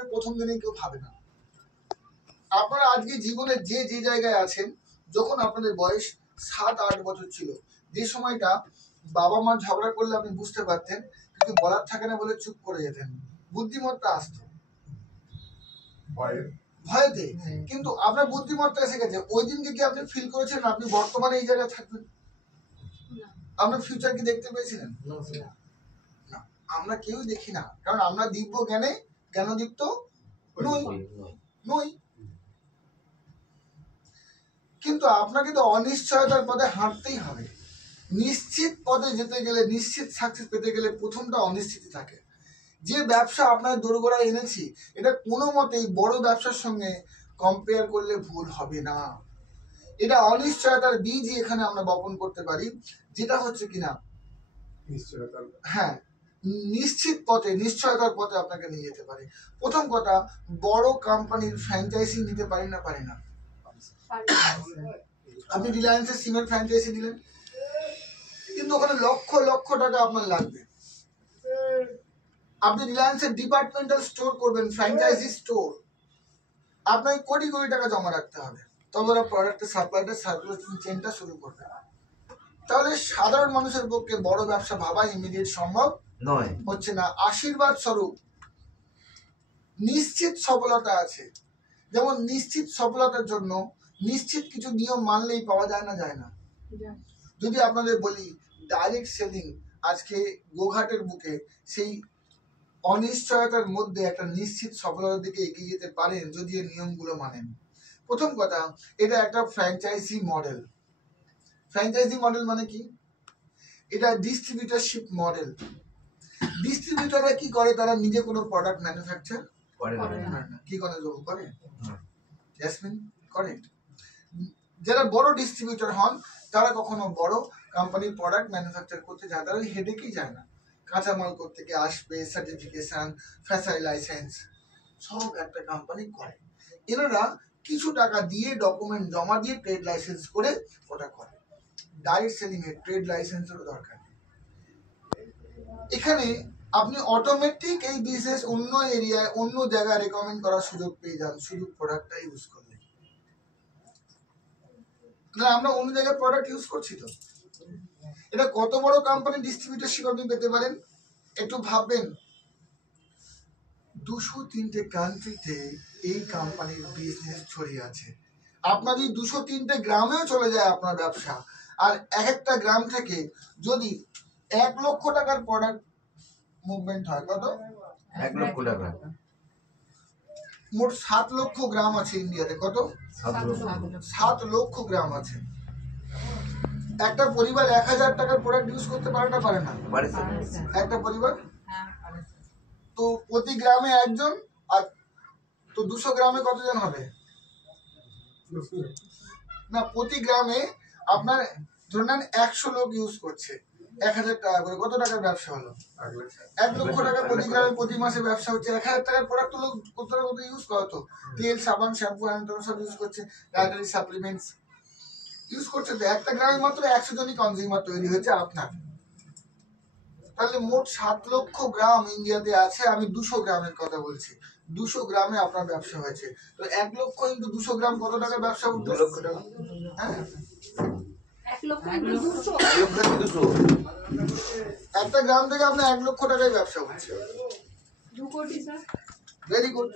থাকবে প্রথম দিনে কেউ ভাবে না। আপনারা আজকে জীবনে যে যে জায়গায় আছেন, যখন আপনাদের বয়স 7-8 বছর ছিল, যে সময়টা বাবা মা ঝগড়া করলে আপনি বুঝতে পারতেন, কিন্তু বলার থাকে না বলে চুপ করে যেতেন, বুদ্ধিমত্তা আসতো ভয়েতে। কিন্তু আপনার বুদ্ধিমত্তা এসে গেছে, ওই দিনকে কি আপনি ফিল করেছেন আপনি বর্তমানে এই জায়গায় থাকবেন? আপনার ফিউচার কি দেখতে পেয়েছিলেন? না, আমরা কেউ দেখি না, কারণ আমরা দিব্য জ্ঞানে জ্ঞানদীপ্ত নই। কিন্তু আপনাকে তো অনিশ্চয়তার পথে হাঁটতেই হবে। নিশ্চিত পথে যেতে গেলে, নিশ্চিত সাকসেস পেতে গেলে প্রথমটা অনিশ্চিত থাকে। যে ব্যবসা আপনার দোরগোড়ায় এনেছি, এটা কোনো মতেই বড় ব্যবসার সঙ্গে কম্পেয়ার করলে ভুল হবে না। এটা অনিশ্চয়তার বীজ এখানে আমরা বপন করতে পারি, যেটা হচ্ছে কিনা হ্যাঁ, নিশ্চিত পথে, নিশ্চয়তার পথে আপনাকে নিয়ে যেতে পারে। প্রথম কথা, বড় কোম্পানির ফ্র্যাঞ্চাইজি নিতে পারি না? আপনি রিলায়েন্সের সিমের ফ্র্যাঞ্চাইজি নিলেন, কিন্তু ওখানে লক্ষ লক্ষ টাকা আপনার লাগবে। আপনি রিলায়েন্সের ডিপার্টমেন্টাল স্টোর করবেন, ফ্র্যাঞ্চাইজি স্টোর, আপনাকে কোটি কোটি টাকা জমা রাখতে হবে, তবে ওরা প্রোডাক্টের সাপ্লাইটা সার্কুলেশন চেনটা শুরু করবে। তাহলে সাধারণ মানুষের পক্ষে বড় ব্যবসা ভাবা ইমিডিয়েট সম্ভব নয়, হচ্ছে না। আশীর্বাদ স্বরূপ নিশ্চিত সফলতা আছে। যেমন নিশ্চিত সফলতার জন্য নিশ্চিত কিছু নিয়ম মানলেই পাওয়া যায় না। যদি আপনাদের বলি ডাইরেক্ট সেলিং আজকে গোঘাটের বুকে সেই অনিশ্চয়তার মধ্যে একটা নিশ্চিত সফলতার দিকে এগিয়ে যেতে পারেন যদি এই নিয়মগুলো মানেন। প্রথম কথা, এটা একটা ফ্র্যাঞ্চাইজি মডেল। ফ্র্যাঞ্চাইজি মডেল মানে কি? এটা ডিস্ট্রিবিউটরশিপ মডেল। ডিস্ট্রিবিউটররা কি করে? তারা নিজে কোনো প্রোডাক্ট ম্যানুফ্যাকচার করে না। কি করে? করে জাসমিন করে। যারা বড় ডিস্ট্রিবিউটর হন তারা কখনো বড় কোম্পানির প্রোডাক্ট ম্যানুফ্যাকচার করতে যায়, তারা হেডেকেই যায় না। কাঁচামাল করতে গিয়ে আসবে, সার্টিফিকেশন, ফ্যাসাই লাইসেন্স সব একটা কোম্পানি করে। এনারা কিছু টাকা দিয়ে ডকুমেন্ট জমা দিয়ে ট্রেড লাইসেন্স করে ওটা করে। ডাইরেক্ট সেলিং এর ট্রেড লাইসেন্সেরও দরকার নেই। এখানে আপনি অটোমেটিক এই বিজনেস অন্য এরিয়ায়, অন্য জায়গায় রেকমেন্ড করার সুযোগ পেয়ে যান, শুধু প্রোডাক্টটা ইউজ করলে। আমরা অন্য জায়গায় প্রোডাক্ট ইউজ করছি তো। এটা কত বড় কোম্পানি ডিস্ট্রিবিউটরশিপ আপনি পেতে পারেন একটু ভাববেন। 203টে কান্ট্রিতে এই কোম্পানির বিজনেস ছড়িয়ে আছে। আপনার যদি 203টে গ্রামেও চলে যায় আপনার ব্যবসা, আর এক একটা গ্রাম থেকে যদি 1 লক্ষ টাকার প্রোডাক্ট মুভমেন্ট হয়, কত? 1 লক্ষ টাকা। মোট 7 লক্ষ গ্রাম আছে ইন্ডিয়াতে। কত? 7 লক্ষ গ্রাম আছে। একটা পরিবার 1000 টাকার প্রোডাক্ট ইউজ করতে পারে না? একটা পরিবার। তো প্রতি গ্রামে একজন, আর তো 200 গ্রামে কতজন হবে? না, প্রতি গ্রামে আপনার ধরে নেন 100 লোক ইউজ করছে 1000 টাকা করে। কত টাকার ব্যবসা হলো? 1 লক্ষ টাকা প্রতি গ্রামে প্রতি মাসে ব্যবসা হচ্ছে। 1000 টাকার প্রোডাক্ট লোক কত ইউজ করে? তো তেল, সাবান, শ্যাম্পু, সব ইউজ করছে, ডায়েটারি সাপ্লিমেন্টস ইউজ করছে। তো একটা গ্রামে মাত্র 100 জনই কনজিউমার তৈরি হয়েছে আপনার। তাহলে মোট 7 লক্ষ গ্রাম ইন্ডিয়াতে আছে। আমি 200 গ্রামের কথা বলছি। 200 গ্রামে আপনার ব্যবসা হয়েছে। তো 1 লক্ষ ইন্টু 200 গ্রাম কত টাকার ব্যবসা? 2 লক্ষ টাকা। হ্যাঁ, 1 লক্ষ ইন্টু 200। একটা গ্রাম থেকে আপনার 1 লক্ষ টাকায় ব্যবসা হচ্ছে। 2 কোটি স্যার। Very good.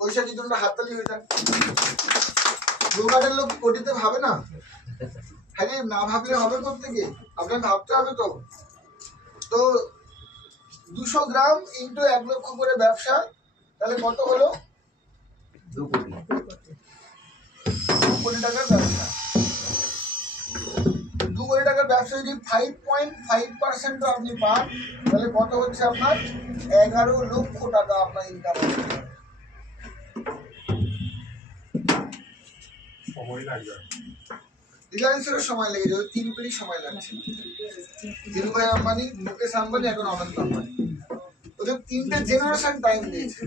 পয়সা কি তোমরা হাততালি হয়ে যান? গোঘাটের লোক কোটিতে ভাবে না? আরে না ভাবলে হবে কোত্থেকে? আপনার ভাবতে হবে তো। তো 200 গ্রাম ইন্টু 1 লক্ষ করে ব্যবসা, তাহলে কত হলো? 2 কোটি। 2 কোটি টাকার ব্যবসা। 2 কোটি টাকার ব্যবসা যদি 5.5% আপনি পান, তাহলে কত হচ্ছে আপনার? 11 লক্ষ টাকা আপনার ইনকাম হচ্ছে। সময় লাগবে, রিলায়েন্সেরও সময় লেগে যাবে, 3 পেরি সময় লাগছে। ধীরুভাই আম্বানি, মুকেশ আম্বানি, এখন অনন্ত আম্বানি, ওদের 3টে জেনারেশন টাইম দিয়েছে।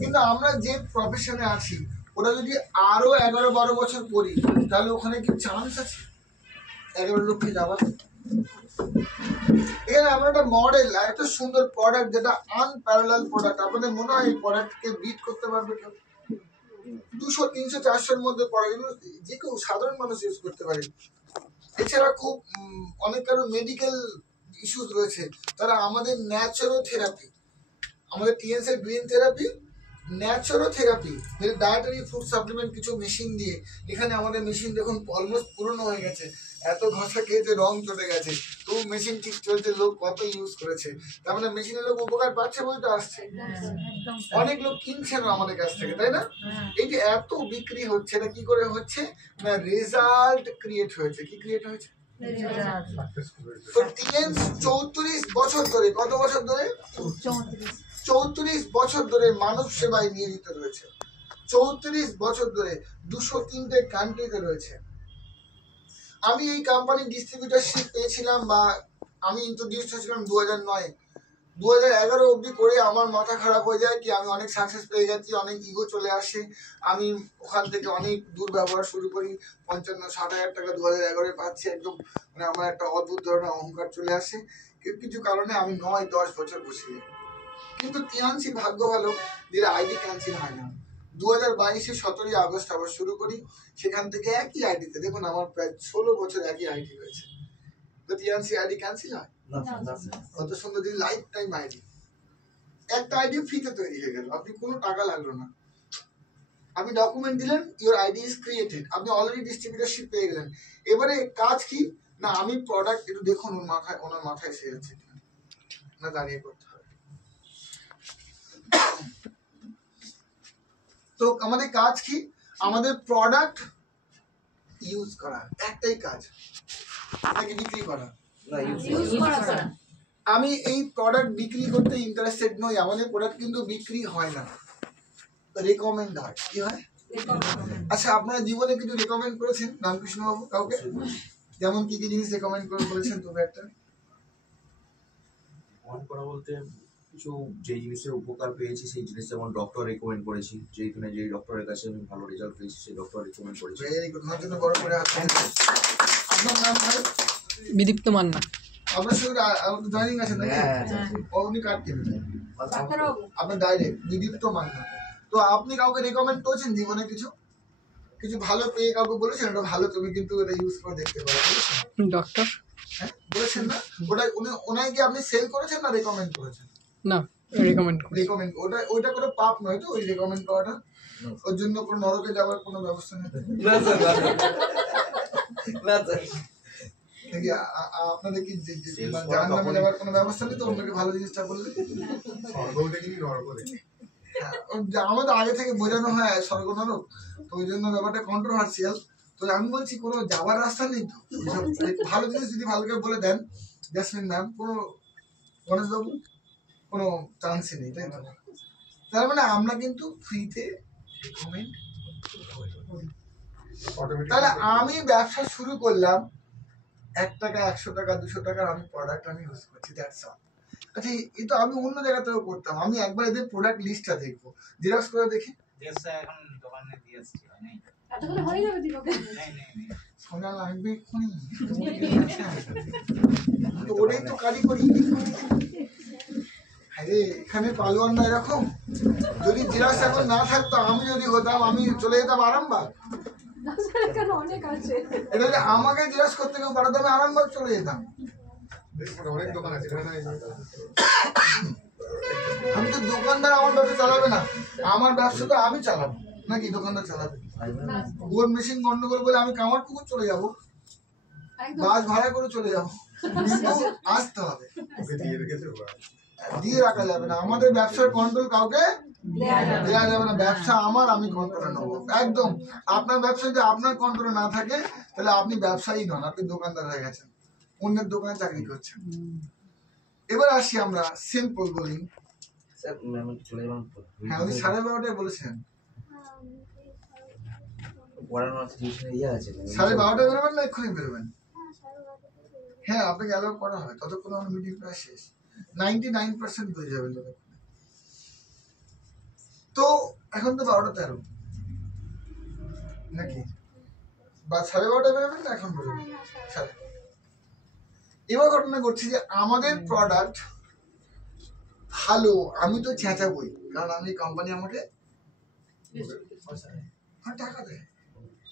কিন্তু আমরা যে প্রফেশনে আছি ওটা যদি আরো 11-12 বছর করি, তাহলে ওখানে কি চান্স আছে 11 লক্ষে যাওয়ার? এখানে আমরা একটা মডেল, এত সুন্দর প্রোডাক্ট, যেটা আনপ্যারালাল প্রোডাক্ট। আপনাদের মনে হয় এই প্রোডাক্টকে বিট করতে পারবে কেউ? 200, 300, 400-এর মধ্যে প্রোডাক্ট, যে কেউ সাধারণ মানুষ ইউজ করতে পারে। এছাড়া খুব অনেক কারো মেডিকেল ইস্যুস রয়েছে, তারা আমাদের ন্যাচারোথেরাপি, আমাদের টিএনস এর green therapy, naturotherapy, dietary food supplement কিছু মেশিন দিয়ে। এখানে আমাদের মেশিন দেখুন অলমোস্ট পুরনো হয়ে গেছে, এত ঘষা খেয়েছে, রং চলে গেছে, তো মেশিন ঠিক চলছে, লোক কত ইউজ করেছে, তার মানে মেশিনের লোক উপকার পাচ্ছে বলে তো আসছে। অনেক লোক কিনছেন আমাদের কাছ থেকে, তাই না? এই যে এত বিক্রি হচ্ছে, এটা কি করে হচ্ছে না, রেজাল্ট ক্রিয়েট হয়েছে। কি ক্রিয়েট হয়েছে? তো টিএনস 34 বছর ধরে, কত বছর ধরে? 34 বছর ধরে মানব সেবায় নিয়োজিত রয়েছে। 34 বছর ধরে 203টে কান্ট্রিতে রয়েছে। আমি এই কোম্পানির ডিস্ট্রিবিউটারশিপ পেয়েছিলাম, বা আমি ইন্ট্রোডিউস হয়েছিলাম 2009। 2011 অবধি করে আমার মাথা খারাপ হয়ে যায় কি আমি অনেক সাকসেস পেয়ে গেছি, অনেক ইগো চলে আসে, আমি ওখান থেকে অনেক দুর্ব্যবহার শুরু করি। 55-60 হাজার টাকা 2011 পাচ্ছি, একদম মানে আমার একটা অদ্ভুত ধরনের অহংকার চলে আসে। কিছু কারণে আমি 9-10 বছর বসে যাই। কিন্তু টিএনসি ভাগ্য ভালো, যেটা আইডি ক্যান্সেল হয় না। 2022-এর 17 আগস্ট আবার শুরু করি, সেখান থেকে একই আইডিতে, দেখুন আমার প্রায় 16 বছর একই আইডি রয়েছে। তো টিএনসি আইডি ক্যান্সেল হয়? কত সুন্দর, যদি লাইফ টাইম আইডি, একটা আইডি ফ্রিতে তৈরি হয়ে গেল, আপনি কোনো টাকা লাগলো না, আপনি ডকুমেন্ট দিলেন, ইওর আইডি ইজ ক্রিয়েটেড, আপনি অলরেডি ডিস্ট্রিবিউটারশিপ পেয়ে গেলেন। এবারে কাজ কি না, আমি প্রোডাক্ট একটু দেখুন ওনার মাথায় এসে যাচ্ছে না, দাঁড়িয়ে করতে হবে। তো আমাদের কাজ কি, আমাদের প্রোডাক্ট ইউজ করা, একটাই কাজ, নাকি বিক্রি করা? আমি এই প্রোডাক্ট বিক্রি করতে ইন্টারেস্টেড নই, আমাদের প্রোডাক্ট কিন্তু বিক্রি হয় না, রেকমেন্ড হয়। কি হয়? আচ্ছা, আপনারা জীবনে কিছু রেকমেন্ড করেছেন রামকৃষ্ণ বাবু কাউকে? যেমন কি কি জিনিস রেকমেন্ড করেছেন? তবে একটা রেকমেন্ড করা বলতে কিছু যে জিনিসের উপকার পেয়েছি সেই জিনিস, যেমন ডক্টর রেকমেন্ড করেছি, যেই ডক্টরের কাছে আমি ভালো রেজাল্ট পেয়েছি সেই ডক্টর রেকমেন্ড করেছি। ভেরি গুড, আমার জন্য বড় করে হাত। আপনার নাম ভাই? বিদীপ্ত মান্না। আপনার সঙ্গে জয়েনিং আছে নাকি? উনি কাটতেন আপনার ডাইরেক্ট বিদীপ্ত মান্না। তো আপনি কাউকে রেকমেন্ড করেছেন জীবনে কিছু কিছু ভালো পেয়ে কাউকে বলেছেন এটা ভালো, তুমি কিন্তু এটা ইউজ করে দেখতে পারো, ডক্টর? হ্যাঁ বলেছেন না? ওটা ওনাকে আপনি সেল করেছেন না রেকমেন্ড করেছেন? না, রেকমেন্ড রেকমেন্ড, ওইটা করে পাপ নয় তো ওই রেকমেন্ড করাটা? ওর জন্য কোনো নরকে যাওয়ার কোনো ব্যবস্থা নেই না স্যার, না স্যার। আপনাদের কি জাহান্নামে যাওয়ার কোনো ব্যবস্থা নেই তো? অন্যকে ভালো জিনিসটা বললে আমাদের আগে থেকে বোঝানো হয় স্বর্গ নরক, তো ওই জন্য ব্যাপারটা কন্ট্রোভার্সিয়াল। তো আমি বলছি কোনো যাওয়ার রাস্তা নেই তো? ভালো জিনিস যদি ভালো করে বলে দেন জেসমিন ম্যাম, কোনো গণেশবাবু কোনো চান্সই নেই, তাই তো? তার মানে আমরা কিন্তু ফ্রিতে রেকমেন্ড করি। তাহলে আমি ব্যবসা শুরু করলাম, 1 টাকা, 100 টাকা, 200 টাকার আমি প্রোডাক্ট আমি ইউজ করছি, দ্যাটস অল। আচ্ছা, এই তো আমি অন্য জায়গা থেকেও করতাম, আমি একবার এদের প্রোডাক্ট লিস্টটা দেখবো, জেরক্স করে দেখি। এখন দোকানে দিয়ে আসছি, নেই এতগুলো হয়ে যাবে দিবকে? নেই সোনা লাগবে এক্ষুনি, তো ওটাই তো কারি করি। আরে এখানে পালোয়ান না এরকম, যদি জেরক্স এখন না থাকতো, আমি যদি হতাম, আমি চলে যেতাম আরামবাগ। অনেক আছে, এটা যদি আমাকে জেরক্স করতে কেউ পাঠাতো, আমি আরামবাগ চলে যেতাম। অনেক দোকান আছে, আমি তো দোকানদার, আমার ব্যবসা চালাবে না, আমার ব্যবসা তো আমি চালাবো, নাকি দোকানদার চালাবে? ওর মেশিন গন্ডগোল বলে আমি কামারপুকুর চলে যাবো, বাস ভাড়া করে চলে যাবো, কিন্তু আসতে হবে, দিয়ে রাখা যাবে না। আমাদের ব্যবসার কন্ট্রোল কাউকে দেওয়া যাবে না, ব্যবসা আমার, আমি কন্ট্রোলে নেবো একদম। আপনার ব্যবসা যদি আপনার কন্ট্রোলে না থাকে তাহলে আপনি ব্যবসায়ী নন, আপনি দোকানদার হয়ে গেছেন, অন্যের দোকানে চাকরি করছেন। এবার আসি আমরা সিম্পল বলি। স্যার আমি চলে গেলাম। হ্যাঁ, উনি 12:30টায় বলেছেন। 12:30 বেরোবেন না এক্ষুনি বেরোবেন? হ্যাঁ, আপনাকে অ্যালাউ করা হবে, ততক্ষণ আমার মিটিং প্রায় শেষ, 99% হয়ে যাবে ততক্ষণ। তো এখন তো 12:13 নাকি, বা 12:30 বেরোবেন না এখন বেরোবেন? এবার ঘটনা ঘটছে যে আমাদের প্রোডাক্ট ভালো, আমি তো চেঁচাবই, কারণ আমি কোম্পানি আমাকে টাকা দেয়।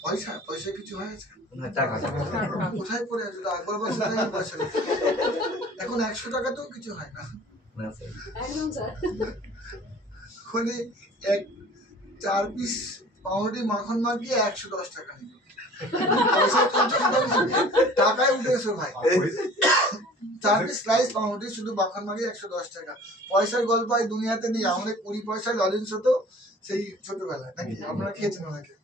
পয়সা পয়সা কিছু হয় আজকাল? কোথায় পড়ে আছে? একবার পয়সা নেই, পয়সা নেই। এখন 100 টাকাতেও কিছু হয় না। একদম স্যার। ওখানে 4 পিস পাউরুটি মাখন মাখিয়ে 110 টাকা নিল। পয়সা চলছে কোথায়? টাকায় উঠে এসো ভাই। 4 পিস স্লাইস পাউরুটি শুধু মাখন মাখিয়ে 110 টাকা। পয়সার গল্প আর দুনিয়াতে নেই। আমাদের 20 পয়সা লজেন্স হতো সেই ছোটবেলায়, নাকি? আপনারা খেয়েছেন অনেকে?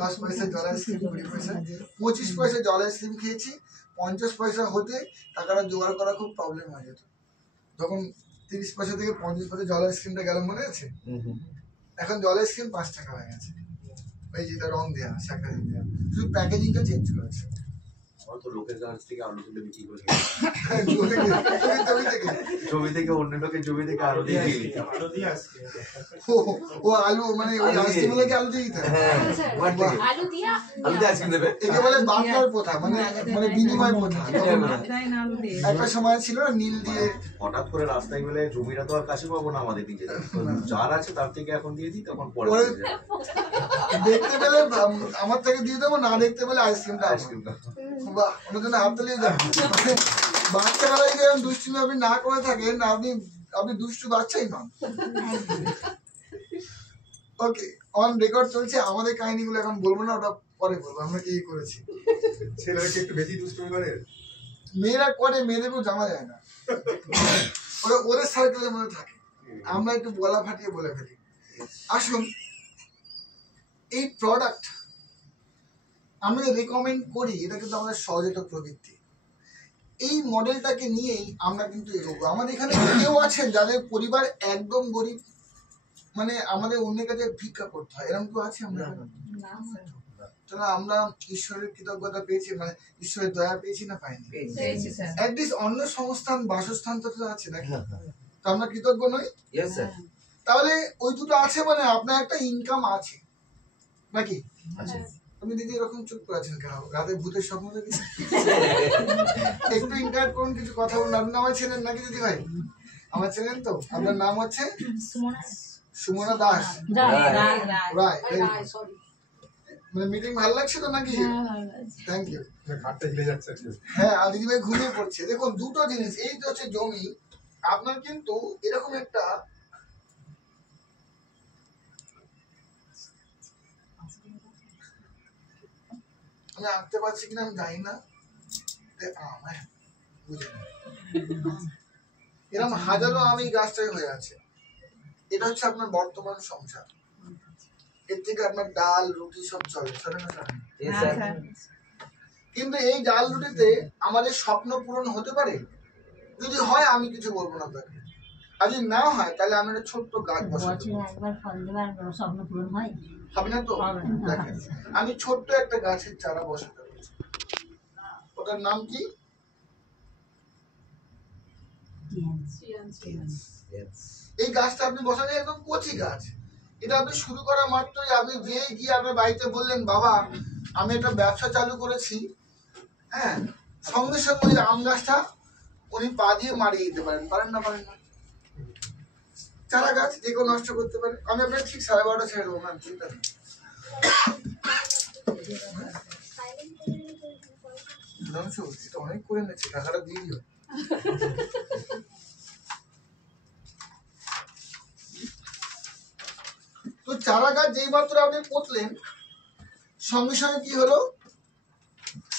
10 পয়সা জল আইসক্রিম, 20 পয়সা, 25 পয়সা জল আইসক্রিম খেয়েছি। 50 পয়সা হতে টাকাটা জোগাড় করা খুব প্রবলেম হয়ে যেত। তখন 30 পয়সা থেকে 50 পয়সা জল আইসক্রিমটা গেল, মনে আছে? এখন জল আইসক্রিম 5 টাকা হয়ে গেছে। ওই যেটা রং দেওয়া, শাকারি দেওয়া, শুধু প্যাকেজিংটা চেঞ্জ করেছে। আমরা তো লোকের কাছ থেকে আলু তুলে বিক্রি করে জমি থেকে অন্য লোকের জমি থেকে আলু দিয়ে দিই। ও আলু মানে ওই আইসক্রিম লাগে আলু দিয়ে দিতে। আলু দিয়া আলু দিয়ে আইসক্রিম দেবে। একে বলে বাটলার প্রথা, মানে বিনিময় প্রথা। একটা সময় ছিল না, নীল দিয়ে। হঠাৎ করে রাস্তায় গেলে জমিটা তো আর কাছে পাবো না আমাদের নিজেদের, যার আছে তার থেকে এখন দিয়ে দিই, তখন পরে দেখতে পেলে আমার থেকে দিয়ে দেবো, না দেখতে পেলে আইসক্রিমটা। আইসক্রিমটা বাহ, ওনার জন্য হাত তালিয়ে যান। বাচ্চাবেলায় যে দুষ্টুমি আপনি না করে থাকেন, আপনি দুষ্টু বাচ্চাই নন। ওকে, অন রেকর্ড চলছে। আমাদের কাহিনীগুলো এখন বলবো না, ওটা পরে বলবো আমরা কি করেছি। ছেলেরা কি একটু বেশি দুষ্টুমি করে? মেয়েরা করে, মেয়েদেরকেও জানা যায় না, ওরা ওদের সার্কেলের মধ্যে থাকে। আমরা একটু গলা ফাটিয়ে বলে ফেলি। আসুন, এই প্রোডাক্ট আমরা রেকমেন্ড করি, এটা কিন্তু আমাদের সহজাত প্রবৃত্তি। এই মডেলটাকে নিয়েই আমরা কিন্তু এগোবো। আমাদের এখানে কেউ আছেন যাদের পরিবার একদম গরিব, মানে আমাদের অন্যের কাছে ভিক্ষা করতে হয়, এরকম কেউ আছে? আমরা আমরা ঈশ্বরের কৃতজ্ঞতা পেয়েছি, মানে ঈশ্বরের দয়া পেয়েছি না পাইনি? অ্যাটলিস্ট অন্য সংস্থান, বাসস্থান তো আছে নাকি? তো আমরা কৃতজ্ঞ নই? তাহলে ওই দুটো আছে মানে আপনার একটা ইনকাম আছে নাকি? আপনি দিদি এরকম চুপ করে আছেন কেন? রাতে ভূতের স্বপ্ন দেখেছেন? একটু ইন্টারেক্ট করুন, কিছু কথা বলুন। আপনি আমার ছেলেন নাকি দিদি ভাই? আমার ছেলেন তো? আপনার নাম হচ্ছে সুমনা দাস রায়। মানে মিটিং ভালো লাগছে তো নাকি? Thank you. ঘাটটা হিলে যাচ্ছে। হ্যাঁ, আর দিদি ভাই ঘুমিয়ে পড়ছে। দেখুন, দুটো জিনিস, এই তো হচ্ছে জমি। আপনার কিন্তু এরকম একটা আমি আঁকতে পারছি কিনা আমি জানি না, এরকম হাজারো আমি গাছটাই হয়ে আছে। এটা হচ্ছে আপনার বর্তমান সংসার। এর থেকে আপনার ডাল রুটি সব চলে, চলে না? কিন্তু এই ডাল রুটিতে আমাদের স্বপ্ন পূরণ হতে পারে? যদি হয় আমি কিছু বলবো না তাকে, আর যদি না হয় তাহলে আমি একটা ছোট্ট গাছ বসাবো। হবে না তো? দেখেন, আমি ছোট্ট একটা গাছের চারা বসাতে পারছি। ওটার নাম কি? এই গাছটা আপনি বসালে একদম কচি গাছ। এটা আপনি শুরু করা মাত্রই আপনি গিয়ে আপনার বাড়িতে বললেন, বাবা আমি একটা ব্যবসা চালু করেছি, হ্যাঁ, সঙ্গে সঙ্গে ওই আম গাছটা উনি পা দিয়ে মারিয়ে দিতে পারেন। পারেন না? পারেন না? চারা গাছ যে কেউ নষ্ট করতে পারে। আমি আপনার ঠিক 12:30 ছেড়ে দেবো, ম্যাম, চিন্তা নেই। এটা অনেক করে নিচ্ছে, টাকাটা দিয়ে দিও। তো চারা গাছ যেই মাত্র আপনি পুঁতলেন, সঙ্গে সঙ্গে কি হলো?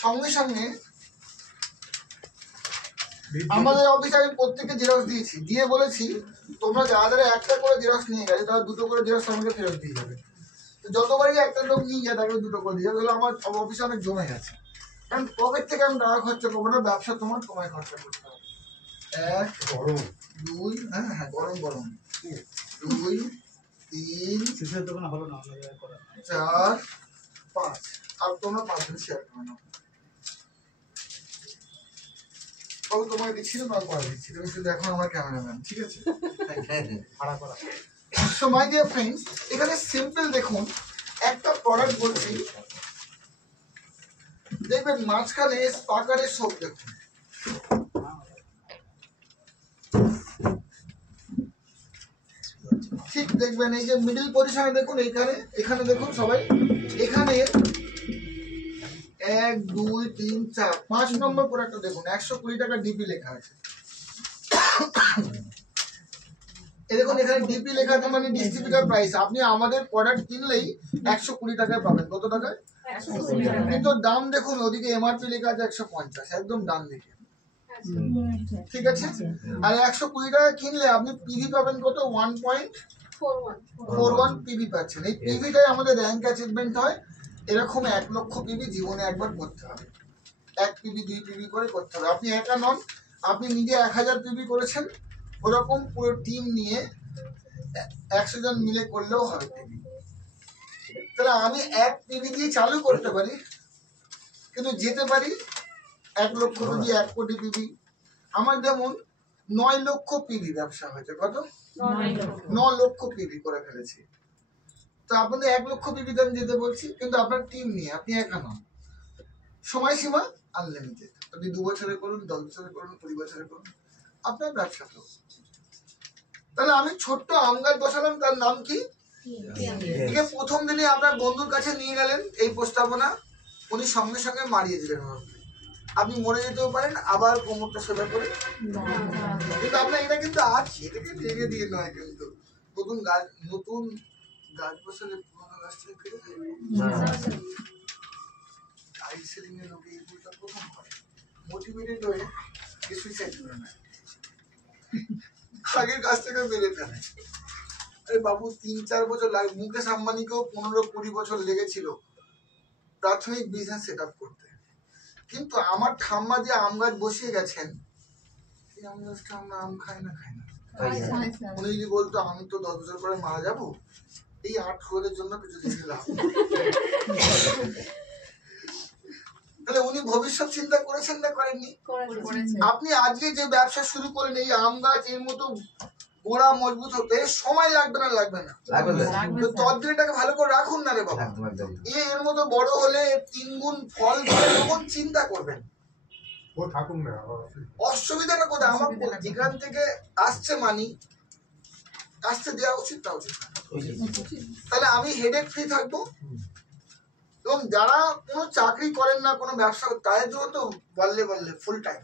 সঙ্গে সঙ্গে আমাদের অফিসে আমি প্রত্যেককে জেরক্স দিয়েছি, দিয়ে বলেছি তোমরা যারা একটা করে জেরক্স নিয়ে গেছে তারা 2টো করে জেরক্স আমাকে ফেরত দিয়ে যাবে। তো যতবারই একটা লোক নিয়ে যায় তাকে 2টো করে দিয়ে যাবে। আমার অফিসে অনেক জমে গেছে, কারণ পকেট থেকে আমি টাকা খরচা করবো না, ব্যবসা তোমায় খরচা করতে হবে। 1 2 হ্যাঁ গরম 2 3 4 5 আর তোমরা 5 জন শেয়ার করে নাও। তোমাকে দিচ্ছি না, তোমাকে পরে দিচ্ছি, তুমি শুধু এখন আমার ক্যামেরাম্যান, ঠিক আছে? সো মাই ডিয়ার ফ্রেন্ডস, এখানে সিম্পল দেখুন, একটা প্রোডাক্ট বলছি, দেখবেন মাঝখানে স্পাকারের শোক দেখুন, ঠিক দেখবেন এই যে মিডল পজিশনে দেখুন, এখানে দেখুন সবাই, এখানে 1 2 3 4 5 নম্বর প্রোডাক্টটা দেখুন 120 টাকা ডিপি লেখা আছে। এই দেখুন এখানে ডিপি লেখা আছে মানে ডিস্ট্রিবিউটর প্রাইস। আপনি আমাদের প্রোডাক্ট কিনলেই 120 টাকায় পাবেন। কত টাকায়? 120 টাকা। কিন্তু দাম দেখুন ওদিকে এমআরপি লেখা আছে 150, একদম ডান দিকে, ঠিক আছে। আর 120 টাকা কিনলে আপনি পিভি পাবেন কত? 1.41 পিভি পাচ্ছেন। এই পিভিটাই আমাদের র্যাঙ্ক অ্যাচিভমেন্ট হয়। এরকম 1 লক্ষ পিভি জীবনে একবার করতে হবে, 1 পিভি 2 পিভি করে করতে হবে। আপনি একা নন, আপনি নিজে 1000 পিভি করেছেন, ওরকম পুরো টিম নিয়ে 100 জন মিলে করলেও হবে পিভি। তাহলে আমি 1 পিভি দিয়ে চালু করতে পারি, কিন্তু যেতে পারি 1 লক্ষ পিভি, 1 কোটি পিভি। আমার যেমন 9 লক্ষ পিভি ব্যবসা হয়েছে। কত? 9 লক্ষ পিভি করে ফেলেছি। তো আপনাদের 1 লক্ষ পিভি দাম যেতে বলছি, কিন্তু আপনার টিম নিয়ে, আপনি একা নন। সময়সীমা আনলিমিটেড, আপনি 2 বছরে করুন, 10 বছরে করুন, 20 বছরে করুন, আপনার ব্যবসা তো। তাহলে আমি ছোট্ট আম গাছ বসালাম, তার নাম কি? একে প্রথম দিনে আপনার বন্ধুর কাছে নিয়ে গেলেন এই প্রস্তাবনা, উনি সঙ্গে সঙ্গে মারিয়ে দিলেন। আপনি মরে যেতেও পারেন, আবার কোমরটা সোজা করে। কিন্তু আপনার এটা কিন্তু আছে, এটাকে রেখে দিয়ে নয়। কিন্তু নতুন গাছ বসালে পুরোনো গাছ থেকে ফিরে যায়। গাইড সেলিং এর লোকে এই ভুলটা প্রথম করে, মোটিভেটেড হয়ে সুইসাইড করে নেয়, আগের গাছ থেকে মেরে ফেলে। আরে বাবু 3-4 বছর লাগে। মুকেশ আম্বানিকেও 15-20 বছর লেগেছিল প্রাথমিক বিজনেস সেট আপ করতে। কিন্তু আমার ঠাম্মা যে আম গাছ বসিয়ে গেছেন, সেই আম গাছটা আমরা আম খাই না। উনি যদি বলতো আমি তো 10 বছর পরে মারা যাবো, এই 8 খোদের জন্য কিছু লিখে লাভ। তাহলে উনি ভবিষ্যৎ চিন্তা করেছেন না করেননি? আপনি আজকে যে ব্যবসা শুরু করেন, এই আম গাছ এর মতো গোড়া মজবুত হতে সময় লাগবে না? তো তদ্রিটাকে ভালো করে রাখুন না রে বাবা। এর মতো বড় হলে 3 গুণ ফল ধরে তখন চিন্তা করবেন। ও থাকুন না, অসুবিধাটা কোথায়? আমার যেখান থেকে আসছে মানি আসতে দেওয়া উচিত, তা উচিত। তাহলে আমি হেডেক ফ্রি থাকবো। এবং যারা কোনো চাকরি করেন না, কোনো ব্যবসা, তাদের জন্য তো বললে ফুল টাইম।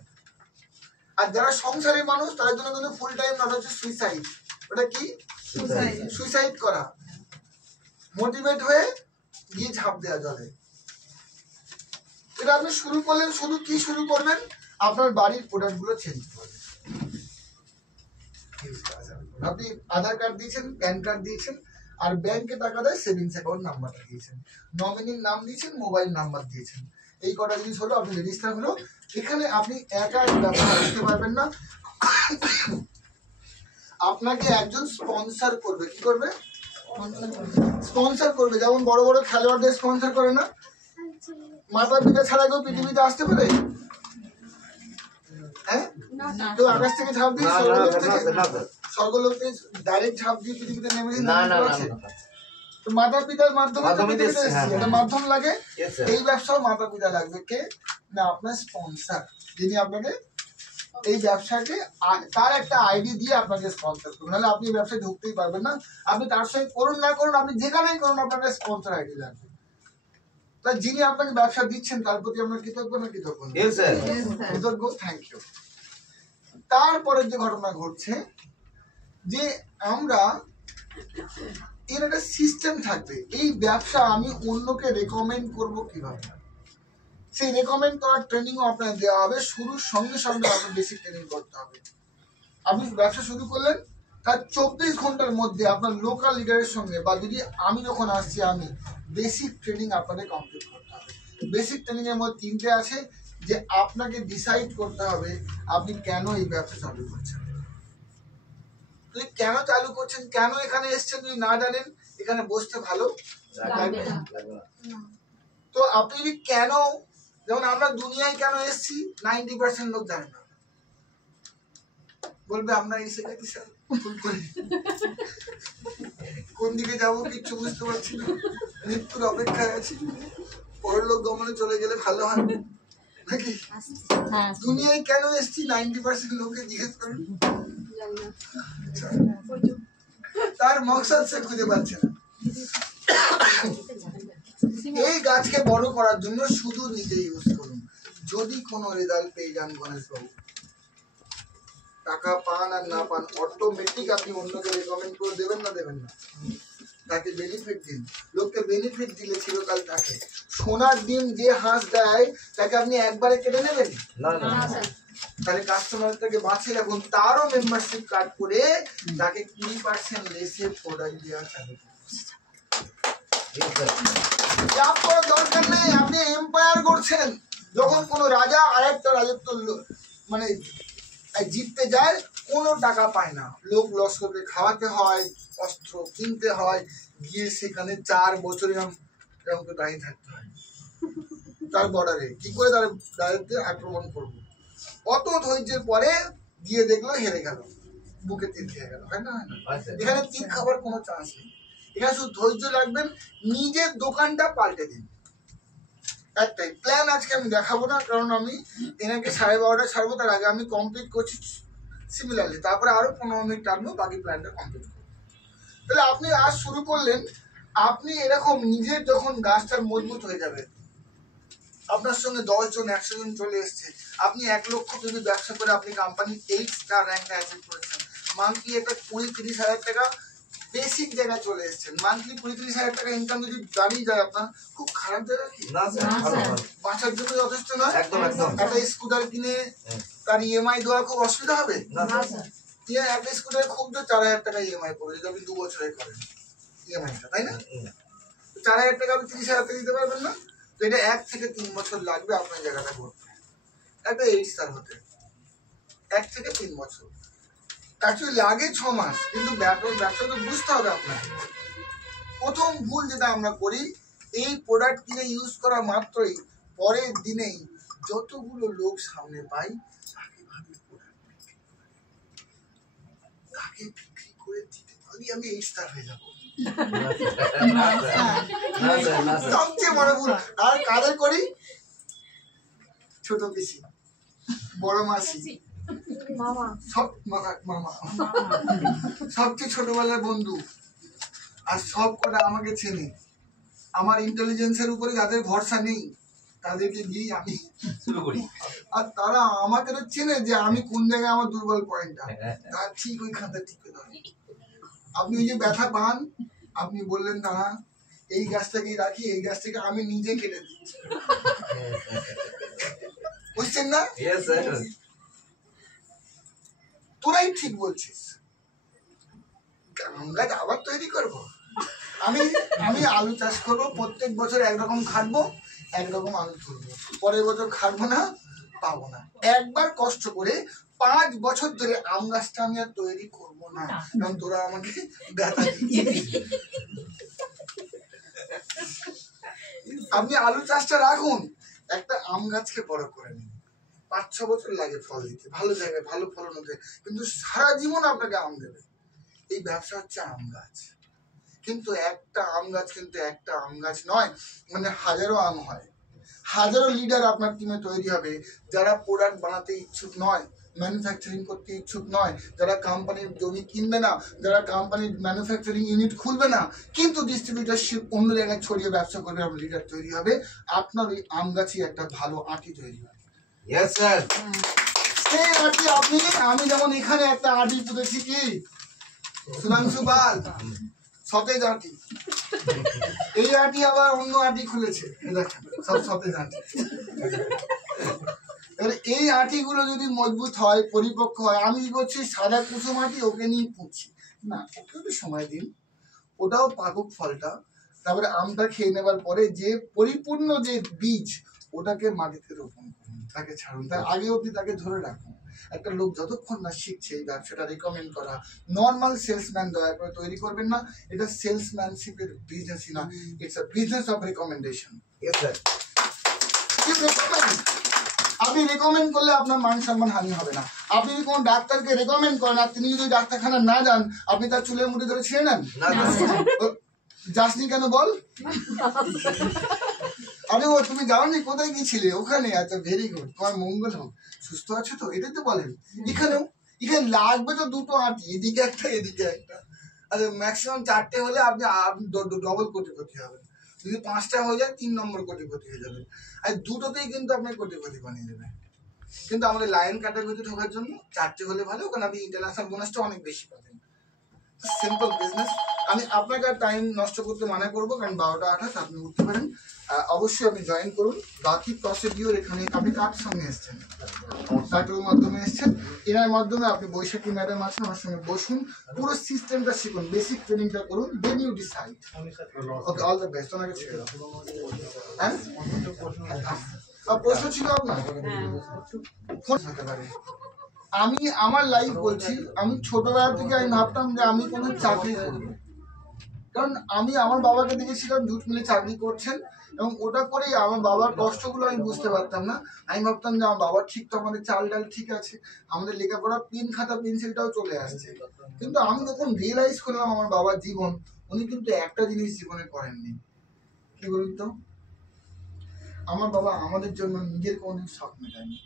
আর যারা সংসারী মানুষ, তাদের জন্য কিন্তু ফুল টাইম নট, হচ্ছে সুইসাইড। ওটা কি? সুইসাইড করা, মোটিভেট হয়ে গিয়ে ঝাঁপ দেওয়া জলে। এটা আপনি শুরু করলেন, শুধু কি শুরু করবেন? আপনার বাড়ির প্রোডাক্ট গুলো চেঞ্জ করবেন। আপনি আধার কার্ড দিয়েছেন, প্যান কার্ড দিয়েছেন, আর ব্যাংকে টাকা দেয় সেভিংস অ্যাকাউন্ট নাম্বারটা দিয়েছেন, নমিনির নাম দিয়েছেন, মোবাইল নাম্বার দিয়েছেন। এই কটা জিনিস হলো, আপনি রেজিস্টার হলো। এখানে আপনি একা ব্যবসা করতে পারবেন না, আপনাকে একজন স্পন্সর করবে। কি করবে? স্পন্সর করবে। যেমন বড় বড় খেলোয়াড়দের স্পন্সর করে না? মাতা পিতা ছাড়া কেউ পৃথিবীতে আসতে পারে? হ্যাঁ, কেউ আকাশ থেকে ঝাঁপ দিয়ে স্বর্গলোক থেকে ডাইরেক্ট ঝাঁপ দিয়ে পৃথিবীতে নেমে তো মাতা পিতার মাধ্যমে একটা মাধ্যম লাগে। এই ব্যবসাও মাতা পিতা লাগবে। কে না? আপনার স্পন্সর, যিনি আপনাকে এই ব্যবসাকে তার একটা আইডি দিয়ে আপনাকে স্পন্সর করুন, নাহলে আপনি ব্যবসায় ঢুকতেই পারবেন না। আপনি তার সঙ্গে করুন না করুন, আপনি যেখানেই করুন, আপনাকে স্পন্সর আইডি লাগবে। তা যিনি আপনাকে ব্যবসা দিচ্ছেন তার প্রতি আমরা কৃতজ্ঞ না? কৃতজ্ঞ, থ্যাংক ইউ। তারপরে যে ঘটনা ঘটছে, যে আমরা এর একটা সিস্টেম থাকবে। এই ব্যবসা আমি অন্যকে রেকমেন্ড করব কিভাবে, সেই রেকমেন্ড করার ট্রেনিংও আপনার দেওয়া হবে। শুরুর সঙ্গে সঙ্গে আপনার বেসিক ট্রেনিং করতে হবে। আপনি ব্যবসা শুরু করলেন, তার 24 ঘন্টার মধ্যে আপনার লোকাল লিডারের সঙ্গে, বা যদি আমি যখন আসছি, আমি বেসিক ট্রেনিং আপনাদের কমপ্লিট করতে হবে। বেসিক ট্রেনিং এর মধ্যে 3টে আছে, যে আপনাকে ডিসাইড করতে হবে আপনি কেন এই ব্যবসা চালু করছেন। তুই কেন চালু করছেন, কেন এখানে এসছেন, যদি না জানেন এখানে বসতে ভালো লাগবে না। তো আপনি যদি কেন, যেমন আমরা দুনিয়ায় কেন এসছি 90% লোক জানে না। বলবে আমরা এসে গেছি স্যার, কোন দিকে যাবো কিচ্ছু বুঝতে পারছি না, মৃত্যুর অপেক্ষায় আছি, পরলোক গমনে চলে গেলে ভালো হয় নাকি? দুনিয়ায় কেন এসছি 90% লোকে জিজ্ঞেস করেন, তার মকসদ সে খুঁজে পাচ্ছে না। এই গাছকে বড় করার জন্য শুধু নিজে ইউজ করুন। যদি কোনো রেজাল্ট পেয়ে যান গণেশ বাবু, টাকা পান আর না পান, অটোমেটিক আপনি অন্যকে রেকমেন্ড করে দেবেন না? দেবেন না, তাকে বেনিফিট দিন। লোককে বেনিফিট দিলে চিরকাল থাকে। সোনার ডিম যে হাঁস দেয় তাকে আপনি একবারে কেটে নেবেন না তাহলে কাস্টমার থেকে বাঁচিয়ে রাখুন, তারও মেম্বারশিপ কার্ড করে তাকে 20% লেসে প্রোডাক্ট দেওয়া চালু করুন। চাপ করার দরকার নেই, আপনি এম্পায়ার করছেন। যখন কোনো রাজা আরেকটা রাজত্ব মানে জিততে যায়, কোনো টাকা পায় না, লোক লস করে খাওয়াতে হয়, অস্ত্র কিনতে হয়, গিয়ে সেখানে 4 বছর এরকম তো দাঁড়িয়ে থাকতে হয় তার বর্ডারে। কি করে তার দাঁড়িয়ে আক্রমণ করবো? অত ধৈর্যের পরে গিয়ে দেখলো হেরে গেল, বুকে তীর খেয়ে গেল। হয় না? এখানে তীর খাবার কোনো চান্স নেই। এখানে শুধু ধৈর্য রাখবেন, নিজের দোকানটা পাল্টে দিন। একটাই প্ল্যান আজকে আমি দেখাবো না, কারণ আমি এনাকে 12:30 ছাড়বো, তার আগে আমি কমপ্লিট করছি সিমিলারলি, তারপরে আরো 15 মিনিট টানবো, বাকি প্ল্যানটা কমপ্লিট করবো। তাহলে আপনি আজ শুরু করলেন, আপনি এরকম নিজের যখন গাছটা মজবুত হয়ে যাবে, আপনার সঙ্গে 10 জন 100 জন চলে এসছে, আপনি 1 লক্ষ যদি ব্যবসা করে আপনি কোম্পানি 8 স্টার র্যাঙ্ক অ্যাচিভ করেছেন, মান্থলি একটা 20-30 হাজার টাকা বেসিক জায়গায় চলে এসছেন। মান্থলি 20-30 হাজার টাকা ইনকাম যদি দাঁড়িয়ে যায় আপনার, খুব খারাপ জায়গা কি? বাঁচার জন্য যথেষ্ট নয়? একটা স্কুটার কিনে তার ইএমআই দেওয়া খুব অসুবিধা হবে? একটা স্কুটারে খুব তো 4000 টাকা ইএমআই পড়বে যদি আপনি 2 বছরে করেন ইএমআইটা, তাই না? 4000 টাকা আপনি 30,000 টাকা দিতে পারবেন না? তো এটা 1 থেকে 3 বছর লাগবে আপনার জায়গাটা করতে, একটা 8 স্টার হতে। 1 থেকে 3 বছর, অ্যাকচুয়ালি লাগে 6 মাস, কিন্তু ব্যবসা তো বুঝতে হবে আপনার। প্রথম ভুল যেটা আমরা করি, এই প্রোডাক্ট কিনে ইউজ করা মাত্রই পরের দিনেই যতগুলো লোক সামনে পাই তাকে বিক্রি করে দিতে পারি, আমি 8 স্টার হয়ে যাবো। সবচেয়ে বড় ভুল। আর কাদের করি? ছোট পিসি, বড় মাসি, মামা, সবচেয়ে ছোটবেলার বন্ধু, আর সব কটা আমাকে চেনে। আমার ইন্টেলিজেন্সের উপরে যাদের ভরসা নেই তাদেরকে দিয়েই আমি শুরু করি, আর তারা আমাকে তো চেনে যে আমি কোন জায়গায় আমার দুর্বল পয়েন্টটা, তার ঠিক ওই খাতা টিপে ধরে। আপনি ওই যে ব্যথা পান, আপনি বললেন না এই গাছটাকেই রাখি, এই গাছটাকে আমি নিজে কেটে দিচ্ছি, বুঝছেন না? তোরাই ঠিক বলছিস, আম গাছ আবার তৈরি করবো। আমি আলু চাষ করবো, প্রত্যেক বছর একরকম খাটবো, একরকম আলু তুলবো, পরের বছর খাটবো না, পাবো না। একবার কষ্ট করে 5 বছর ধরে আম গাছটা আমি আর তৈরি করবো না, কারণ তোরা আমাকে ব্যথা দিচ্ছিস। আপনি আলু চাষটা রাখুন, একটা আম গাছকে বড় করে নিন, 5-6 বছর লাগে ফল দিতে, ভালো জায়গায় ভালো ফলন হতে, কিন্তু সারা জীবন আপনাকে আম দেবে। এই ব্যবসা হচ্ছে আম গাছ, কিন্তু একটা আম গাছ কিন্তু একটা আম গাছ নয়, মানে হাজারো আম হয়। হাজারো লিডার আপনার টিমে তৈরি হবে যারা প্রোডাক্ট বানাতে ইচ্ছুক নয়, ম্যানুফ্যাকচারিং করতে ইচ্ছুক নয়, যারা কোম্পানির জমি কিনবে না, যারা কোম্পানির ম্যানুফ্যাকচারিং ইউনিট খুলবে না, কিন্তু ডিস্ট্রিবিউটারশিপ অন্য জায়গায় ছড়িয়ে ব্যবসা করবে, আমার লিডার তৈরি হবে। আপনার ওই আম গাছই একটা ভালো আঁটি তৈরি হবে। সেই আঁটি আপনি, আমি যেমন এখানে একটা আঁটি পুঁতেছি, কি সুধাংশু পাল, সতেজ আঁটি। এই আঁটি আবার অন্য আঁটি খুলেছে, দেখেন সব সতেজ আঁটি। এই আঁটিগুলো যদি মজবুত হয়, পরিপক্ক হয়, আমি কি করছি, সাদা কুসুম আঁটি ওকে নিয়ে পুঁতছি না, ওকে একটু সময় দিন, ওটাও পাকুক ফলটা, তারপরে আমটা খেয়ে নেবার পরে যে পরিপূর্ণ যে বীজ, ওটাকে মাটিতে রোপণ করুন, তাকে ছাড়ুন, তার আগে অব্দি তাকে ধরে রাখুন। একটা লোক যতক্ষণ না শিখছে এই ব্যবসাটা রিকমেন্ড করা, নর্মাল সেলসম্যান দয়া করে তৈরি করবেন না, এটা সেলসম্যানশিপের বিজনেসই না, it's a business of recommendation. আপনি রেকমেন্ড করলে আপনার মান সম্মান হানি হবে না। আপনি যদি কোনো ডাক্তারকে রেকমেন্ড করেন আর তিনি যদি ডাক্তারখানা না যান, আপনি তার চুলের মুঠি ধরে ছেড়ে নেন, যাসনি কেন বল? আরে ও তুমি যাওনি, কোথায় গিয়েছিলে? ওখানে। আচ্ছা, ভেরি গুড, তোমার মঙ্গল হোক। সুস্থ আছো তো? এটাই তো বলেন। এখানেও এখানে লাগবে তো দুটো আঁটি, এদিকে একটা এদিকে একটা। আচ্ছা, ম্যাক্সিমাম 4টে হলে আপনি ডবল কোটিপতি হবেন। যদি 5টা হয়ে যায় 3 নম্বর কোটিপতি হয়ে যাবে। আর দুটোতেই কিন্তু আপনার কোটিপতি বানিয়ে দেবে। কিন্তু আমাদের লাইন ক্যাটাগরিতে ঢোকার জন্য 4টে হলে ভালো, কারণ আপনি ইন্টারন্যাশনাল বোনাসটা অনেক বেশি পাবেন। Simple business. আমি আপনাকে টাইম নষ্ট করতে মানা করবো, কারণ 12টা 28 আপনি উঠতে পারেন। অবশ্যই আপনি জয়েন করুন। বাকি প্রসিডিওর এখানে আপনি কার সঙ্গে এসছেন? ডাক্তারের মাধ্যমে এসছেন। এনার মাধ্যমে আপনি বৈশাখী ম্যাডাম আছেন, আমার সঙ্গে বসুন, পুরো সিস্টেমটা শিখুন, বেসিক ট্রেনিংটা করুন, then you decide. Okay, all the best. ওনাকে ছেড়ে দাও। হ্যাঁ, প্রশ্ন ছিল আপনার? ফোন হতে পারে। আমি আমার লাইফ বলছি, আমি ছোটবেলা থেকে আমি ভাবতাম যে আমি কোনো চাকরি করবো, কারণ আমি আমার বাবাকে দেখেছিলাম জুট মিলে চাকরি করছেন, এবং ওটা করেই আমার বাবার কষ্টগুলো আমি বুঝতে পারতাম না। আমি ভাবতাম যে আমার বাবার ঠিক তো আমাদের চাল ডাল ঠিক আছে, আমাদের লেখাপড়া পেন খাতা পেন্সিলটাও চলে আসছে। কিন্তু আমি যখন রিয়েলাইজ করলাম আমার বাবার জীবন, উনি কিন্তু একটা জিনিস জীবনে করেননি। কি বলুন তো? আমার বাবা আমাদের জন্য নিজের কোনো শখ মেটায়নি।